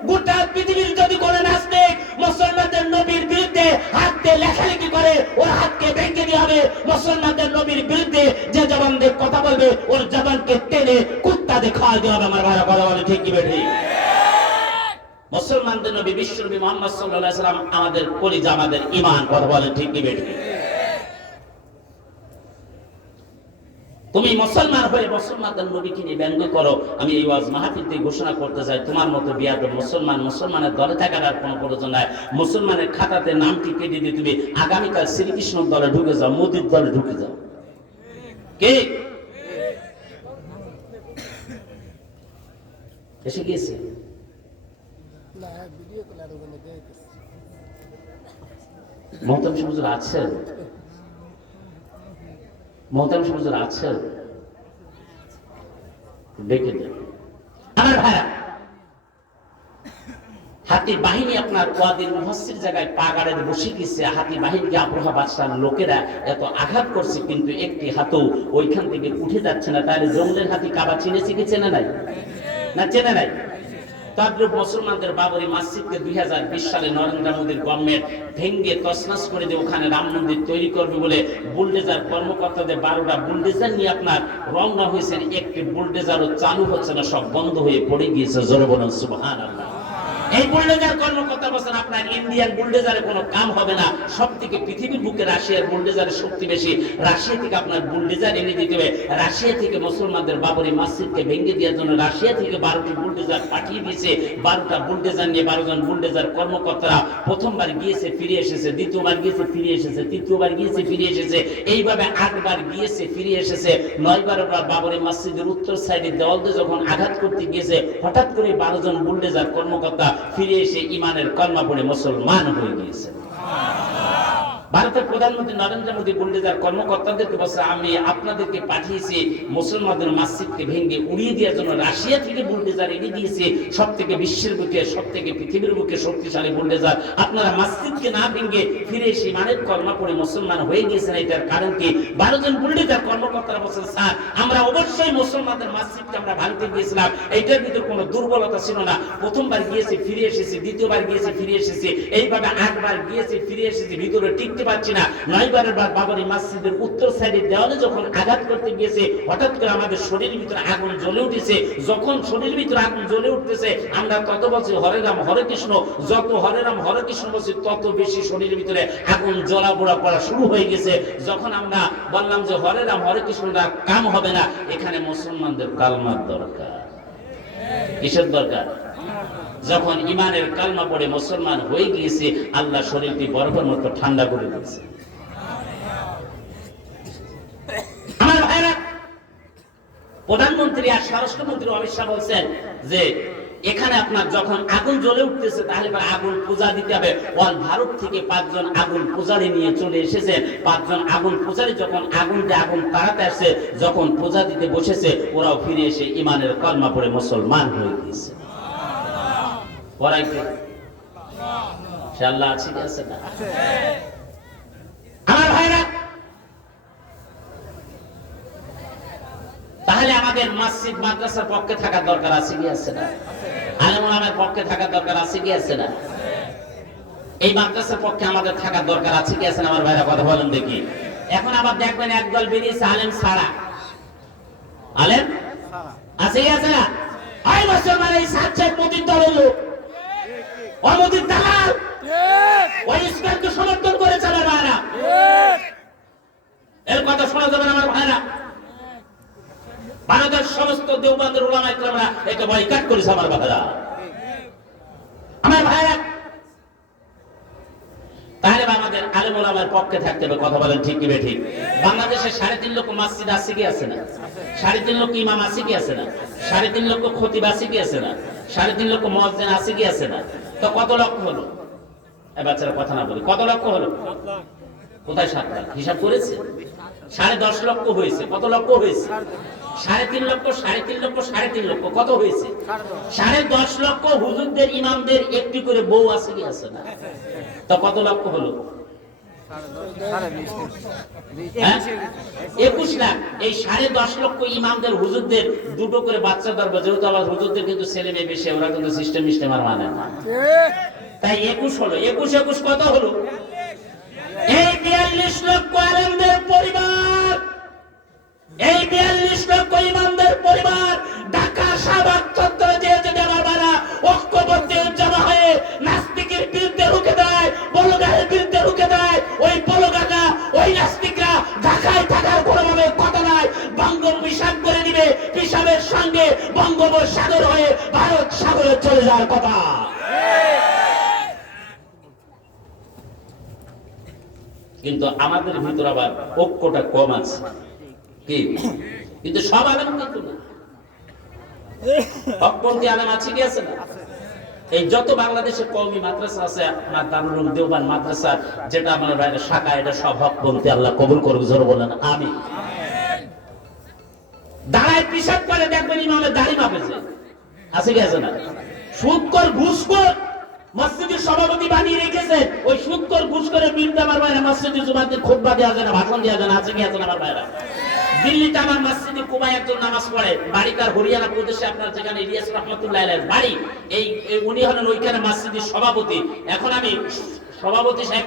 গোটা পৃথিবীর যদি কোনো নাস্তিক মুসলমানদের নবীর বিরুদ্ধে হাত দিয়ে লেখালেখি করে, ওর হাতকে ভেঙে দিয়ে হবে। মুসলমানদের নবীর বিরুদ্ধে যে জবান দিয়ে কথা বলবে, ওর জবানকে টেনে কুত্তা দিয়ে খাওয়া দেওয়া হবে। আমার ভাইরা কথা বলে ঠিক কি বেঠিক? মুসলমানদের নবী বিশ্বনবী মুহাম্মদ সাল্লাল্লাহু আলাইহি সাল্লাম আমাদের কলিজা, আমাদের ঈমান। কথা বলেন ঠিক কি বেঠিক? তুমি মুসলমান হয়ে মুসলমানদের নবীকে নিয়ে ব্যঙ্গ করো। আমি এই ওয়াজ মাহফিল থেকে ঘোষণা করতে চাই, তোমার মতো বিয়াদব মুসলমান, মুসলমানের দলে থাকার আর কোনো প্রয়োজন নাই। মুসলমানের খাতাতে নামটি কেটে দিয়ে তুমি আগামীকাল শ্রীকৃষ্ণর দলে ঢুকে যাও, মোদির দলে ঢুকে যাও। কে এসে গিয়েছে? মহতাম হুজুর আছেন? মহতাম হুজুর আছেন? দেখে দেন আমার ভাইরা, হাতি বাহিনী আপনার ওয়াদির মুহাসসির জায়গায় পাগাড়ে বসে গেছে। হাতি বাহিনীকে আবরাহা বাদশার লোকেরা এত আঘাত করছে, কিন্তু একটি হাতও ওইখান থেকে উঠে যাচ্ছে না। তাহলে জঙ্গলের হাতি কাবা চিনেছে কি চেনে নাই? না চেনে নাই। তাদ্রুপ মুসলমানদের বাবরি মসজিদকে 2020 সালে নরেন্দ্র মোদীর গভর্নমেন্ট ভেঙ্গে তছনছ করে দিয়ে ওখানে রাম মন্দির তৈরি করবে বলে বুলডোজার কর্মকর্তাদের 12টা বুলডোজার নিয়ে আপনার রওনা হয়েছেন। একটি বুলডোজারও চালু হচ্ছে না, সব বন্ধ হয়ে পড়ে গিয়েছে। জোরে বলুন সুবহানাল্লাহ। এই বুলডোজার কর্মকর্তা বলেন আপনার ইন্ডিয়ান বুলডোজারে কোনো কাম হবে না, সবথেকে পৃথিবীর বুকে রাশিয়ার বুলডোজারের শক্তি বেশি। রাশিয়া থেকে আপনার বুলডোজার এনে দিতে হবে। রাশিয়া থেকে মুসলমানদের বাবরি মসজিদকে ভেঙে দেওয়ার জন্য রাশিয়া থেকে 12টি বুলডোজার পাঠিয়ে দিয়েছে। 12টা বুলডোজার নিয়ে 12 জন বুলডোজার কর্মকর্তারা প্রথমবার গিয়েছে, ফিরে এসেছে, দ্বিতীয়বার গিয়েছে, ফিরে এসেছে, তৃতীয়বার গিয়েছে, ফিরে এসেছে, এইভাবে 8বার গিয়েছে, ফিরে এসেছে। 9বার বাবরি মসজিদের উত্তর সাইডে দেওয়াল দিয়ে যখন আঘাত করতে গিয়েছে, হঠাৎ করে 12 জন বুলডোজার কর্মকর্তা ফিরে এসে ইমানের কলমা পড়ে মুসলমান হয়ে গিয়েছে। ভারতের প্রধানমন্ত্রী নরেন্দ্র মোদী বুলডোজার কর্মকর্তাদেরকে বলছে, আমি আপনাদেরকে পাঠিয়েছি মুসলমানদের মসজিদকে ভেঙে উড়িয়ে দেওয়ার জন্য। রাশিয়া থেকে বুলডোজার এনে দিয়েছে, সব থেকে বিশ্বের বুকে, সব থেকে পৃথিবীর বুকে শক্তিশালী বুলডোজার। আপনারা মসজিদকে না ভেঙে ফিরে এসে ইমানের কলমা পড়ে মুসলমান হয়ে গিয়েছেন। এটার কারণ কি? 12 জন বুলডোজার কর্মকর্তারা বলছেন, স্যার আমরা অবশ্যই মুসলমানদের মসজিদকে আমরা ভাঙতে গিয়েছিলাম, এইটার ভিতরে কোনো দুর্বলতা ছিল না। প্রথমবার গিয়েছে, ফিরে এসেছে, দ্বিতীয়বার গিয়েছে, ফিরে এসেছে, এইভাবে 8বার গিয়েছে, ফিরে এসেছে, ভিতরে টিকতে পারছি না। 9বারের বার বাবরি মসজিদের উত্তর সাইডে দেওয়ালে যখন আঘাত করতে গিয়েছে, হঠাৎ করে আমাদের শরীরের ভিতরে আগুন জ্বলে উঠেছে। যখন শরীরের ভিতরে আগুন জ্বলে উঠতেছে, আমরা তত বলছি হরে রাম হরে কৃষ্ণ। যত হরে রাম হরে কৃষ্ণ বলছি, তত বেশি শরীরের ভিতরে আগুন জ্বলা পোড়া করা শুরু হয়ে গেছে। যখন আমরা বললাম যে হরে রাম হরে কৃষ্ণটা কাম হবে না, এখানে মুসলমানদের কালমার দরকার। কিসের দরকার? যখন ইমানের কালমা পড়ে মুসলমান হয়ে গিয়েছে, আল্লাহ শরীরটি বরফের মতো ঠান্ডা করে দিয়েছে। আমার ভাইরা, প্রধানমন্ত্রী আর স্বরাষ্ট্রমন্ত্রী অমিত শাহ বলছেন যে এখানে আপনার যখন আগুন জ্বলে উঠতেছে, তাহলে আগুন পূজা দিতে হবে। অল ভারত থেকে 5 জন আগুন পূজারি নিয়ে চলে এসেছে। 5 জন আগুন পূজারি যখন আগুন তাড়াতে আসছে, যখন পূজা দিতে বসেছে, ওরাও ফিরে এসে ইমানের কলমা পড়ে মুসলমান হয়ে গিয়েছে। আল্লাহ আছে কি আছে না? আমার ভাইরা, তাহলে আমাদের মসজিদ মাদ্রাসার পক্ষে থাকার দরকার আছে কি আছে না? আলেম ওলামার পক্ষে থাকার দরকার আছে কি আছে না? এই মাদ্রাসার পক্ষে আমাদের থাকার দরকার আছে কি আছে না? আমার ভাইরা কথা বলেন দেখি। এখন আবার দেখবেন একদল বেরিয়েছে আলেম ছাড়া। আলেম আছে কি আছে না? এই মুসলমান এই সাচ্চাই মোদির দলের লোক, মোদির দালাল, ওই ইসলামকে সমর্থন করেছে আমার ভাইরা। এর কথা শোনা যাবে না আমার ভাইরা। ভারতের সমস্ত দেওবন্দের উলামা ইকরামরা একে বয়কট করেছে আমার ভাইরা। আমার ভাইরা, তাহলে আমাদের আলেম ওলামার পক্ষে থাকতে হবে। কথা বলেন ঠিক কি বেঠিক? বাংলাদেশে 3.5 লক্ষ মসজিদ আছে কি আছে না? 3.5 লক্ষ ইমাম আছে কি আছে না? 3.5 লক্ষ খতিব আছে কি আছে না? 3.5 লক্ষ মুয়াজ্জিন আছে কি আছে না? তো কত লক্ষ হলো? এই বাচ্চারা কথা না বলে, কত লক্ষ হলো? কোথায় 7 লাখ? হিসাব করেছে? 10.5 লক্ষ হয়েছে। কত লক্ষ হয়েছে? 3.5 লক্ষ, 3.5 লক্ষ, 3.5 লক্ষ, কত হয়েছে? 10.5 লক্ষ হুজুরদের ইমামদের একটি করে বউ আছে কি আছে না? তো কত লক্ষ হলো? 21 লাখ। এই 10.5 লক্ষ ইমামদের হুজুরদের দুটো করে বাচ্চা ধরবে, যেহেতু আবার হুজুরদের কিন্তু ছেলে মেয়ে বেশি, ওরা কিন্তু সিস্টেম আর মানে না, তাই 21 হলো। 21 কত হলো? এই 42 লক্ষ আলেমদের পরিবার, এই 42 লক্ষ ইমামদের পরিবার ঢাকা শাহবাগ চত্বরে যে যদি আমার বাড়া ঐক্যবদ্ধ জমা হয়ে নাস্তিকের বিরুদ্ধে রুখে দেয়, বলগারের বিরুদ্ধে রুখে দেয়, ওই বলগাররা, ওই নাস্তিকরা ঢাকায় থাকার কোনোভাবে কথা নাই, বঙ্গোপসাগর করে দিবে। পিসাবের সঙ্গে বঙ্গোপসাগর হয়ে ভারত সাগরে চলে যাওয়ার কথা। কিন্তু আমাদের ভিতর আবার ঐক্যটা কম আছে কি? কিন্তু সব আলেম কিন্তু না, হকপন্থী আলেম আছে কি আছে না? এই যত বাংলাদেশের কওমি মাদ্রাসা আছে, আপনার দারুল উলুম দেওবন্দ মাদ্রাসা যেটা আমার বাইরে শাখা, এটা সব হকপন্থী। আল্লাহ কবুল করুক, জোরে বলেন আমিন। দাঁড়ায় পিশাব করে, দেখবেন ইমামের দাড়ি মাপেছে, আছে কি আছে না? সুদখোর ঘুষখোর মসজিদের সভাপতি বানিয়ে রেখেছে, ওই সুদখোর ঘুষখোরের বিরুদ্ধে আমার ভাইরা মসজিদে জুমাতে খুতবা দেওয়া যায় না, ভাষণ দেওয়া যায় না, আছে কি আছে না আমার ভাইরা? দিল্লিতে আমার মসজিদে কুবায় একজন নামাজ পড়ে, বাড়ি তার হরিয়ানা প্রদেশে, আপনার যেখানে ইলিয়াস রহমতুল্লাহ আলাইহির বাড়ি, এই উনি হলেন ওইখানে মসজিদের সভাপতি। এখন আমি সভাপতি সাহেব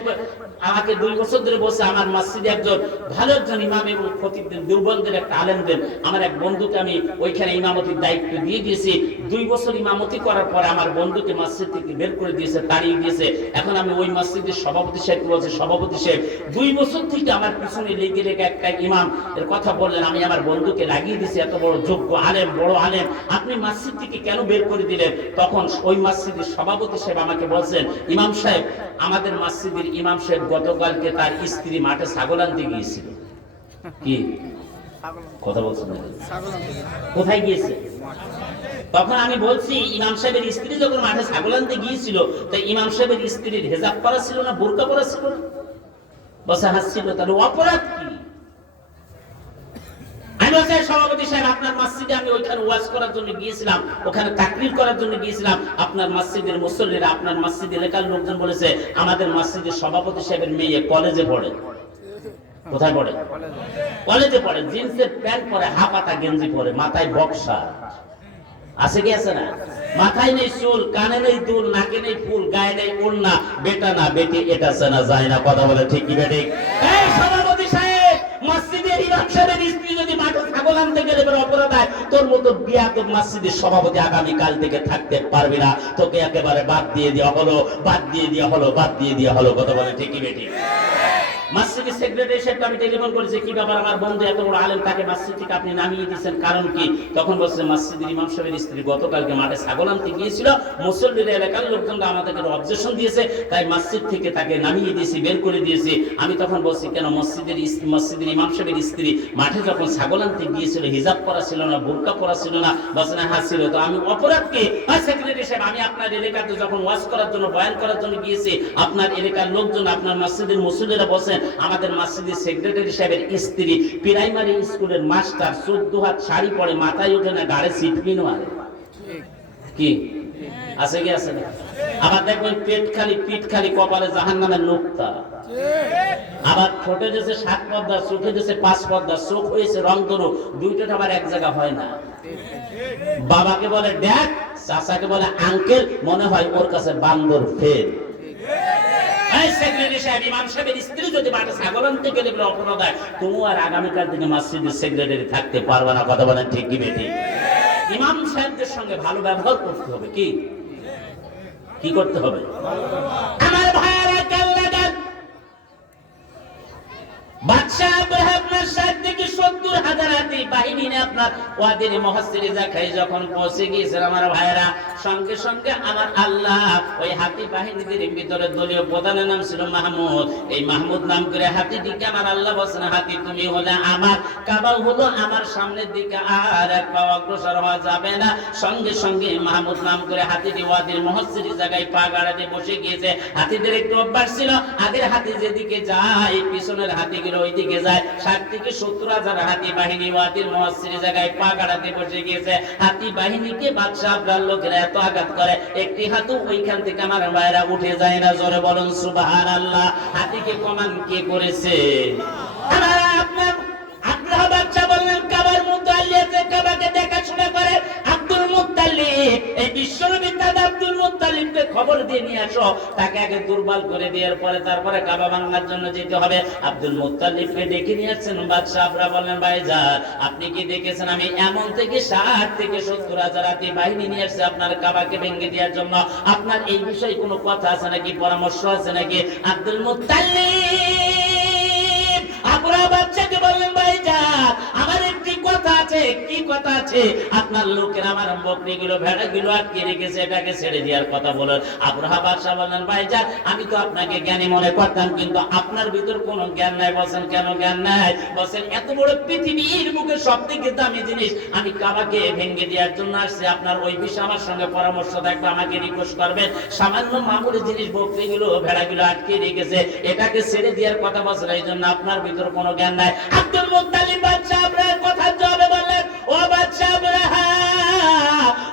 আমাকে 2 বছর ধরে বলছে, আমার মসজিদে একজন ভালো একজন ইমাম এবং খতিব দেন, দেওবন্দের একটা আলেম দেন, আমার এক বন্ধুকে আমি ওইখানে ইমামতির দায়িত্ব দিয়ে দিয়েছি। 2 বছর ইমামতি করার পরে আমার বন্ধুকে মসজিদ থেকে বের করে দিয়েছে, তাড়িয়ে দিয়েছে। এখন আমি ওই মসজিদের সভাপতি সাহেব বলছি, সভাপতি সাহেব 2 বছর থেকে আমার পিছনে লেগে লেগে একটা ইমাম এর কথা বললেন, আমি আমার বন্ধুকে লাগিয়ে দিয়েছি, এত বড় যোগ্য আলেম, বড় আলেম, আপনি মসজিদ থেকে কেন বের করে দিলেন? তখন ওই মসজিদের সভাপতি সাহেব আমাকে বলছেন, ইমাম সাহেব, আমাদের মসজিদের ইমাম সাহেব গতকালকে তার স্ত্রী মাঠে ছাগল আনতে গিয়েছিল। কি কথা বলছেন? কোথায় গিয়েছে? তখন আমি বলছি, ইমাম সাহেবের স্ত্রী যখন মাঠে ছাগল আনতে গিয়েছিল, তো ইমাম সাহেবের স্ত্রীর হেজাব পরা ছিল না, বোরকা পরা ছিল না? বসে হাসছিল, তাহলে অপরাধ কি? সভাপতি সাহেব, আপনার মসজিদে আমি ওইখানে ওয়াজ করার জন্য গিয়েছিলাম, ওখানে তাকরীর করার জন্য গিয়েছিলাম, আপনার মসজিদের মুসল্লিরা, আপনার মসজিদ এলাকার লোকজন বলেছে আমাদের মসজিদের সভাপতি সাহেবের মেয়ে কলেজে পড়ে। কোথায় পড়ে? কলেজে পড়ে, জিন্সের প্যান্ট পরে, হাফাতা গেঞ্জি পরে, মাথায় বক্সা, আছে কি আছে না? মাথায় নেই চুল, কানে নেই দুল, নাকে নেই ফুল, গায়ে নেই ওড়না, বেটা না বেটি এটা চেনা যায় না। কথা বলে ঠিক কি বেটি? এই সভাপতি সাহেব, মসজিদের ইমাম সাহেবের স্ত্রী যদি মাঠে ছাগল আনতে গেলে অপরাধ হয়, তোর মতো বিয়াদব মসজিদের সভাপতি আগামী কাল থেকে থাকতে পারবি না, তোকে একেবারে বাদ দিয়ে দেওয়া হলো, বাদ দিয়ে দেওয়া হলো, বাদ দিয়ে দেওয়া হলো। কথা বলে ঠিক কি বেটি? মসজিদের সেক্রেটারি সাহেব আমি টেলিফোন করেছি, কি ব্যাপার, আমার বন্ধু এত বড় আলেম, তাকে মসজিদ থেকে আপনি নামিয়ে দিয়েছেন, কারণ কি? তখন বলছে, মসজিদের ইমাম সাহেবের স্ত্রী গতকালকে মাঠে ছাগল আনতে গিয়েছিল, মুসল্লির এলাকার লোকজনরা আমাদেরকে অবজেকশন দিয়েছে, তাই মসজিদ থেকে তাকে নামিয়ে দিয়েছি, বের করে দিয়েছি। আমি তখন বলছি, কেন মসজিদের ইমাম সাহেবের স্ত্রী মাঠে যখন ছাগল আনতে গিয়েছিল, হিজাব পরা ছিল না, বোরকা পরা ছিল না? বলছে না, হ্যাঁ ছিল। তো আমি অপরাধ কি? সেক্রেটারি সাহেব, আমি আপনার এলাকাতে যখন ওয়াজ করার জন্য, বয়ান করার জন্য গিয়েছি, আপনার এলাকার লোকজন, আপনার মসজিদের মুসল্লিরা বলছেন আমাদের মসজিদের সেক্রেটারি সাহেবের স্ত্রী প্রাইমারি স্কুলের মাস্টার, 14 হাত শাড়ি পরে, মাথায় ওঠে না, গাড়ে সিটপিন মারে। কি আছে কি আছে না? আবার দেখবেন পিঠ খালি, কপালে জাহান্নামের নোক্তা, আবার ঠোঁটে যেছে 7 পর্দা, চোখে যেছে 5 পর্দা, চোখ হয়েছে রংধনু, দুইটা আবার এক জায়গা হয় না। বাবাকে বলে ড্যাড, চাচাকে বলে আঙ্কেল, মনে হয় ওর কাছে বান্দর ফেল। সেক্রেটারি সাহেব, ইমাম সাহেবের স্ত্রী যদি মাঠে ছাগল আনতে গেলে অপরাধ হয়, তুমি আর আগামীকাল থেকে মসজিদের সেক্রেটারি থাকতে পারবে না। কথা বলেন ঠিক কি বেটি? ইমাম সাহেবদের সঙ্গে ভালো ব্যবহার করতে হবে। কি কি করতে হবে? আমার ভাইয়েরা, কাল লাগান বাদশাহ ইব্রাহিমের সাহেব থেকে 70,000 হাতি বাহিনী নিয়ে আপনার ওয়াদির মুহাসসিরে জাকাই যখন পৌঁছে গিয়েছে, আমার ভাইয়েরা, সঙ্গে সঙ্গে আমার আল্লাহ ওই হাতি বাহিনীদের ভিতরে দলীয় প্রধানের নাম ছিল মাহমুদ। এই মাহমুদ নাম করে হাতিটিকে আমার আল্লাহ বলছেন, হাতি তুমি হলে আমার, কাবা হলো আমার, সামনের দিকে আর এক পা অগ্রসর হওয়া যাবে না। সঙ্গে সঙ্গে মাহমুদ নাম করে হাতিটি ওয়াদির মুহাসসিরে জায়গায় পা গাড়াতে বসে গিয়েছে। হাতিদের একটু অভ্যাস ছিল, আগের হাতি যেদিকে যায় পিছনের হাতিগুলো ওইদিকে যায়। 60 থেকে 70,000 হাতি বাহিনী ওয়াদির মুহাসসিরে জায়গায় পা গাড়াতে বসে গিয়েছে। হাতি বাহিনীকে বাদশাহ আবরার লোকেরা এত আঘাত করে, একটি হাতু ওইখান থেকে আমার ভাইরা উঠে যায় না। জোরে বলুন সুবহানাল্লাহ। হাতিকে কমান কে করেছে? আপনার আব্রাহ বাদশা বললেন, কাবার মধ্যে আল্লাহতে কাবাকে দেখাশোনা করে আব্দুল মুত্তালিব, এই বিশ্বনবী দাদা আব্দুল মুত্তালিবকে খবর দিয়ে নিয়ে আসো, তাকে আগে দুর্বল করে দেওয়ার পরে তারপরে কাবা ভাঙার জন্য যেতে হবে। আব্দুল মুত্তালিবকে ডেকে নিয়ে আসছেন বাদশা আবরা। বললেন, ভাইজান আপনি কি দেখেছেন আমি এমন থেকে 60 থেকে 70,000 হাতি বাহিনী নিয়ে আসছে আপনার কাবাকে ভেঙে দেওয়ার জন্য? আপনার এই বিষয়ে কোনো কথা আছে নাকি, পরামর্শ আছে নাকি? আব্দুল মুত্তালিব আবরা বাদশাকে বললেন, ভাইজান আমার একটি কথা আছে। কি কথা আছে? আপনার লোকেরা আমার বকরিগুলো, ভেড়াগুলো আটকে রেখেছে, এটাকে ছেড়ে দেওয়ার কথা বলেন। আবরাহা বাদশা বললেন, ভাইজান আমি তো আপনাকে জ্ঞানী মনে করতাম, কিন্তু আপনার ভিতর কোনো জ্ঞান নাই। বলেন, কেন জ্ঞান নাই? বলেন, এত বড় পৃথিবীর বুকে সবথেকে দামি জিনিস আমি কাবাকে ভেঙে দেওয়ার জন্য আসছি, আপনার ওই বিষয়ে আমার সঙ্গে পরামর্শ থাকবে, আমাকে রিকোয়েস্ট করবেন। সামান্য মামুলি জিনিস, বকরিগুলো ভেড়াগুলো আটকে রেখেছে, এটাকে ছেড়ে দেওয়ার কথা বলেন, এই জন্য আপনার ভিতর কোনো জ্ঞান নাই। আব্দুল মুত্তালিব বাদশা আপনার কথার জবাবে বললেন, ও বাদশা আবরাহা,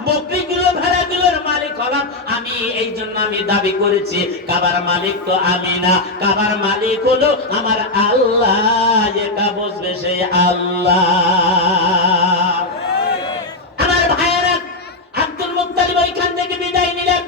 বকরিগুলো ভেড়াগুলোর মালিক হলাম আমি, এই জন্য আমি দাবি করেছি কাবার মালিক তো আমি না, কাবার মালিক হলো আমার আল্লাহ, একা বসবে সেই আল্লাহ। আমার ভাইয়েরা, আব্দুল মুত্তালিব ওইখান থেকে বিদায় নিলেন।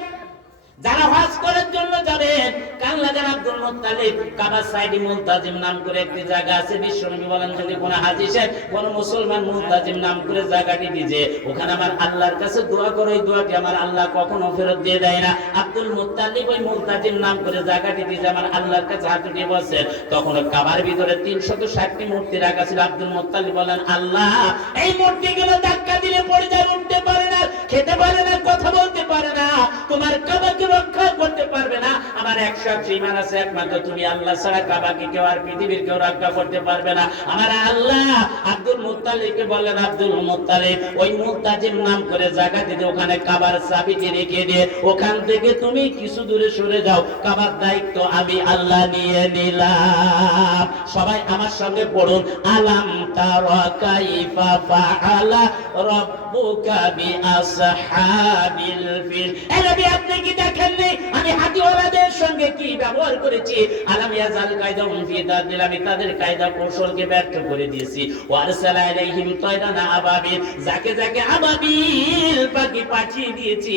যারা হজ করার জন্য যাবেন, কান লাগান, আব্দুল মুত্তালিব কাবার সাইডে মুলতাজিম নাম করে একটি জায়গা আছে। বিশ্বনবী বলেন যদি কোন হাজী সাহেব কোন মুসলমান মুলতাজিম নাম করে জায়গাটি ভিজে, ওখানে আমার আল্লাহর কাছে দোয়া করে, ওই দোয়াটি আমার আল্লাহ কখনো ফেরত দিয়ে দেয় না। আব্দুল মুত্তালিব ওই মুলতাজিম নাম করে জায়গাটি ভিজে আমার আল্লাহর কাছে হাত উঠিয়ে বসে। তখন কাবার ভিতরে 360টি মূর্তি রাখা ছিল। আব্দুল মুত্তালিব বলেন আল্লাহ, এই মূর্তিগুলো ধাক্কা দিলে পড়ে যায়, উঠতে পারে না, খেতে পারে না, কথা বলতে পারে না, তোমার কাবাকে রক্ষা করতে পারবে না। আমার 100 ঈমান আছে, একমাত্র তুমি আল্লাহ ছাড়া কাবাকে কেউ আর পৃথিবীর কেউ রক্ষা করতে পারবে না। আমার আল্লাহ আব্দুল মুত্তালিবকে বললেন, আব্দুল মুত্তালিব ওই মুলতাজিম নাম করে জায়গা দিতে, ওখানে কাবার চাবিটি রেখে দিয়ে ওখান থেকে তুমি কিছু দূরে সরে যাও, কাবার দায়িত্ব আমি আল্লাহ নিয়ে নিলাম। সবাই আমার সঙ্গে পড়ুন, আলাম তারা কাইফা ফাআলা রাব্বুকা বিআসহাবিল ফিল। এ নবী, আপনি কি দেখেননি আমি হাতিওয়ালাদের সঙ্গে কি ব্যবহার করেছি? আলাম ইয়াজাল কায়দাহুম ফি তাদলিল, আমি তাদের কায়দা কৌশলকে ব্যর্থ করে দিয়েছি। ওয়ারসালা আলাইহিম তায়রান আবাবিল, যাকে যাকে আবাবিল পাখি পাঠিয়ে দিয়েছি।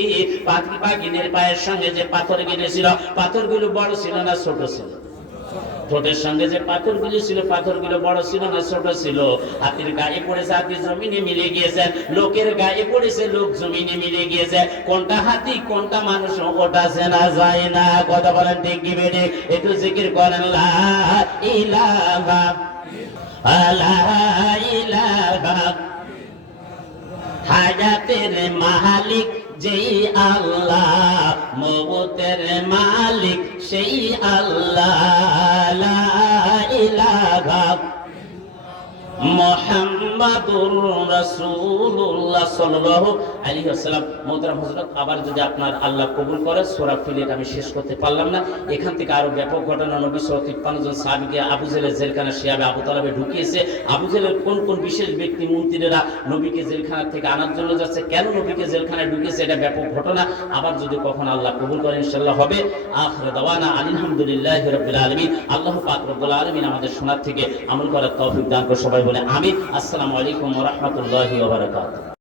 পাখিদের পায়ের সঙ্গে যে পাথরগুলো ছিল, পাথরগুলো বড় ছিল না ছোট ছিল? ঠোঁটের সঙ্গে যে পাথরগুলো ছিল, পাথরগুলো বড় ছিল না ছোট ছিল? হাতির গায়ে পড়েছে, হাতি জমিনে মিলে গিয়েছে। লোকের গায়ে পড়েছে, লোক জমিনে মিলে গিয়েছে। কোনটা হাতি কোনটা মানুষ ওটা চেনা যায় না। কথা বলেন ঠিক কি বেঠে? একটু জিকির করেন লা ইলাহা ইল্লাল্লাহ। হায়াতের মালিক যেই আল্লাহ, মওতের মালিক সেই আল্লাহ, লা ইলাহা মুহাম্মাদুর রাসূলুল্লাহ সাল্লাল্লাহু আলাইহি ওয়াসাল্লাম। মুহতারাম হযরত, আবার যদি আপনার আল্লাহ কবুল করে সূরা ফিলেট আমি শেষ করতে পারলাম না। এখান থেকে আরো ব্যাপক ঘটনা, নবী 53 জন সাহাবীকে আবু জেলের জেলখানা শিয়াবে আবু তালেবে ঢুকিয়েছে। আবু জেলের কোন কোন বিশেষ ব্যক্তি মন্ত্রীরা নবীকে জেলখানা থেকে আনার জন্য যাচ্ছে, কেন নবীকে জেলখানায় ঢুকিয়েছে, এটা ব্যাপক ঘটনা। আবার যদি কখন আল্লাহ কবুল করে ইনশাআল্লাহ হবে। আখির দাওয়ানা আলহামদুলিল্লাহি রাব্বিল আলামিন। আল্লাহ পাক রব্বুল আলামিন আমাদের শোনার থেকে আমল করার তৌফিক দান করে। সবাই বলে আমিন। আসসালামু আলাইকুম ওয়া রাহমাতুল্লাহি ওয়া বারাকাতুহু।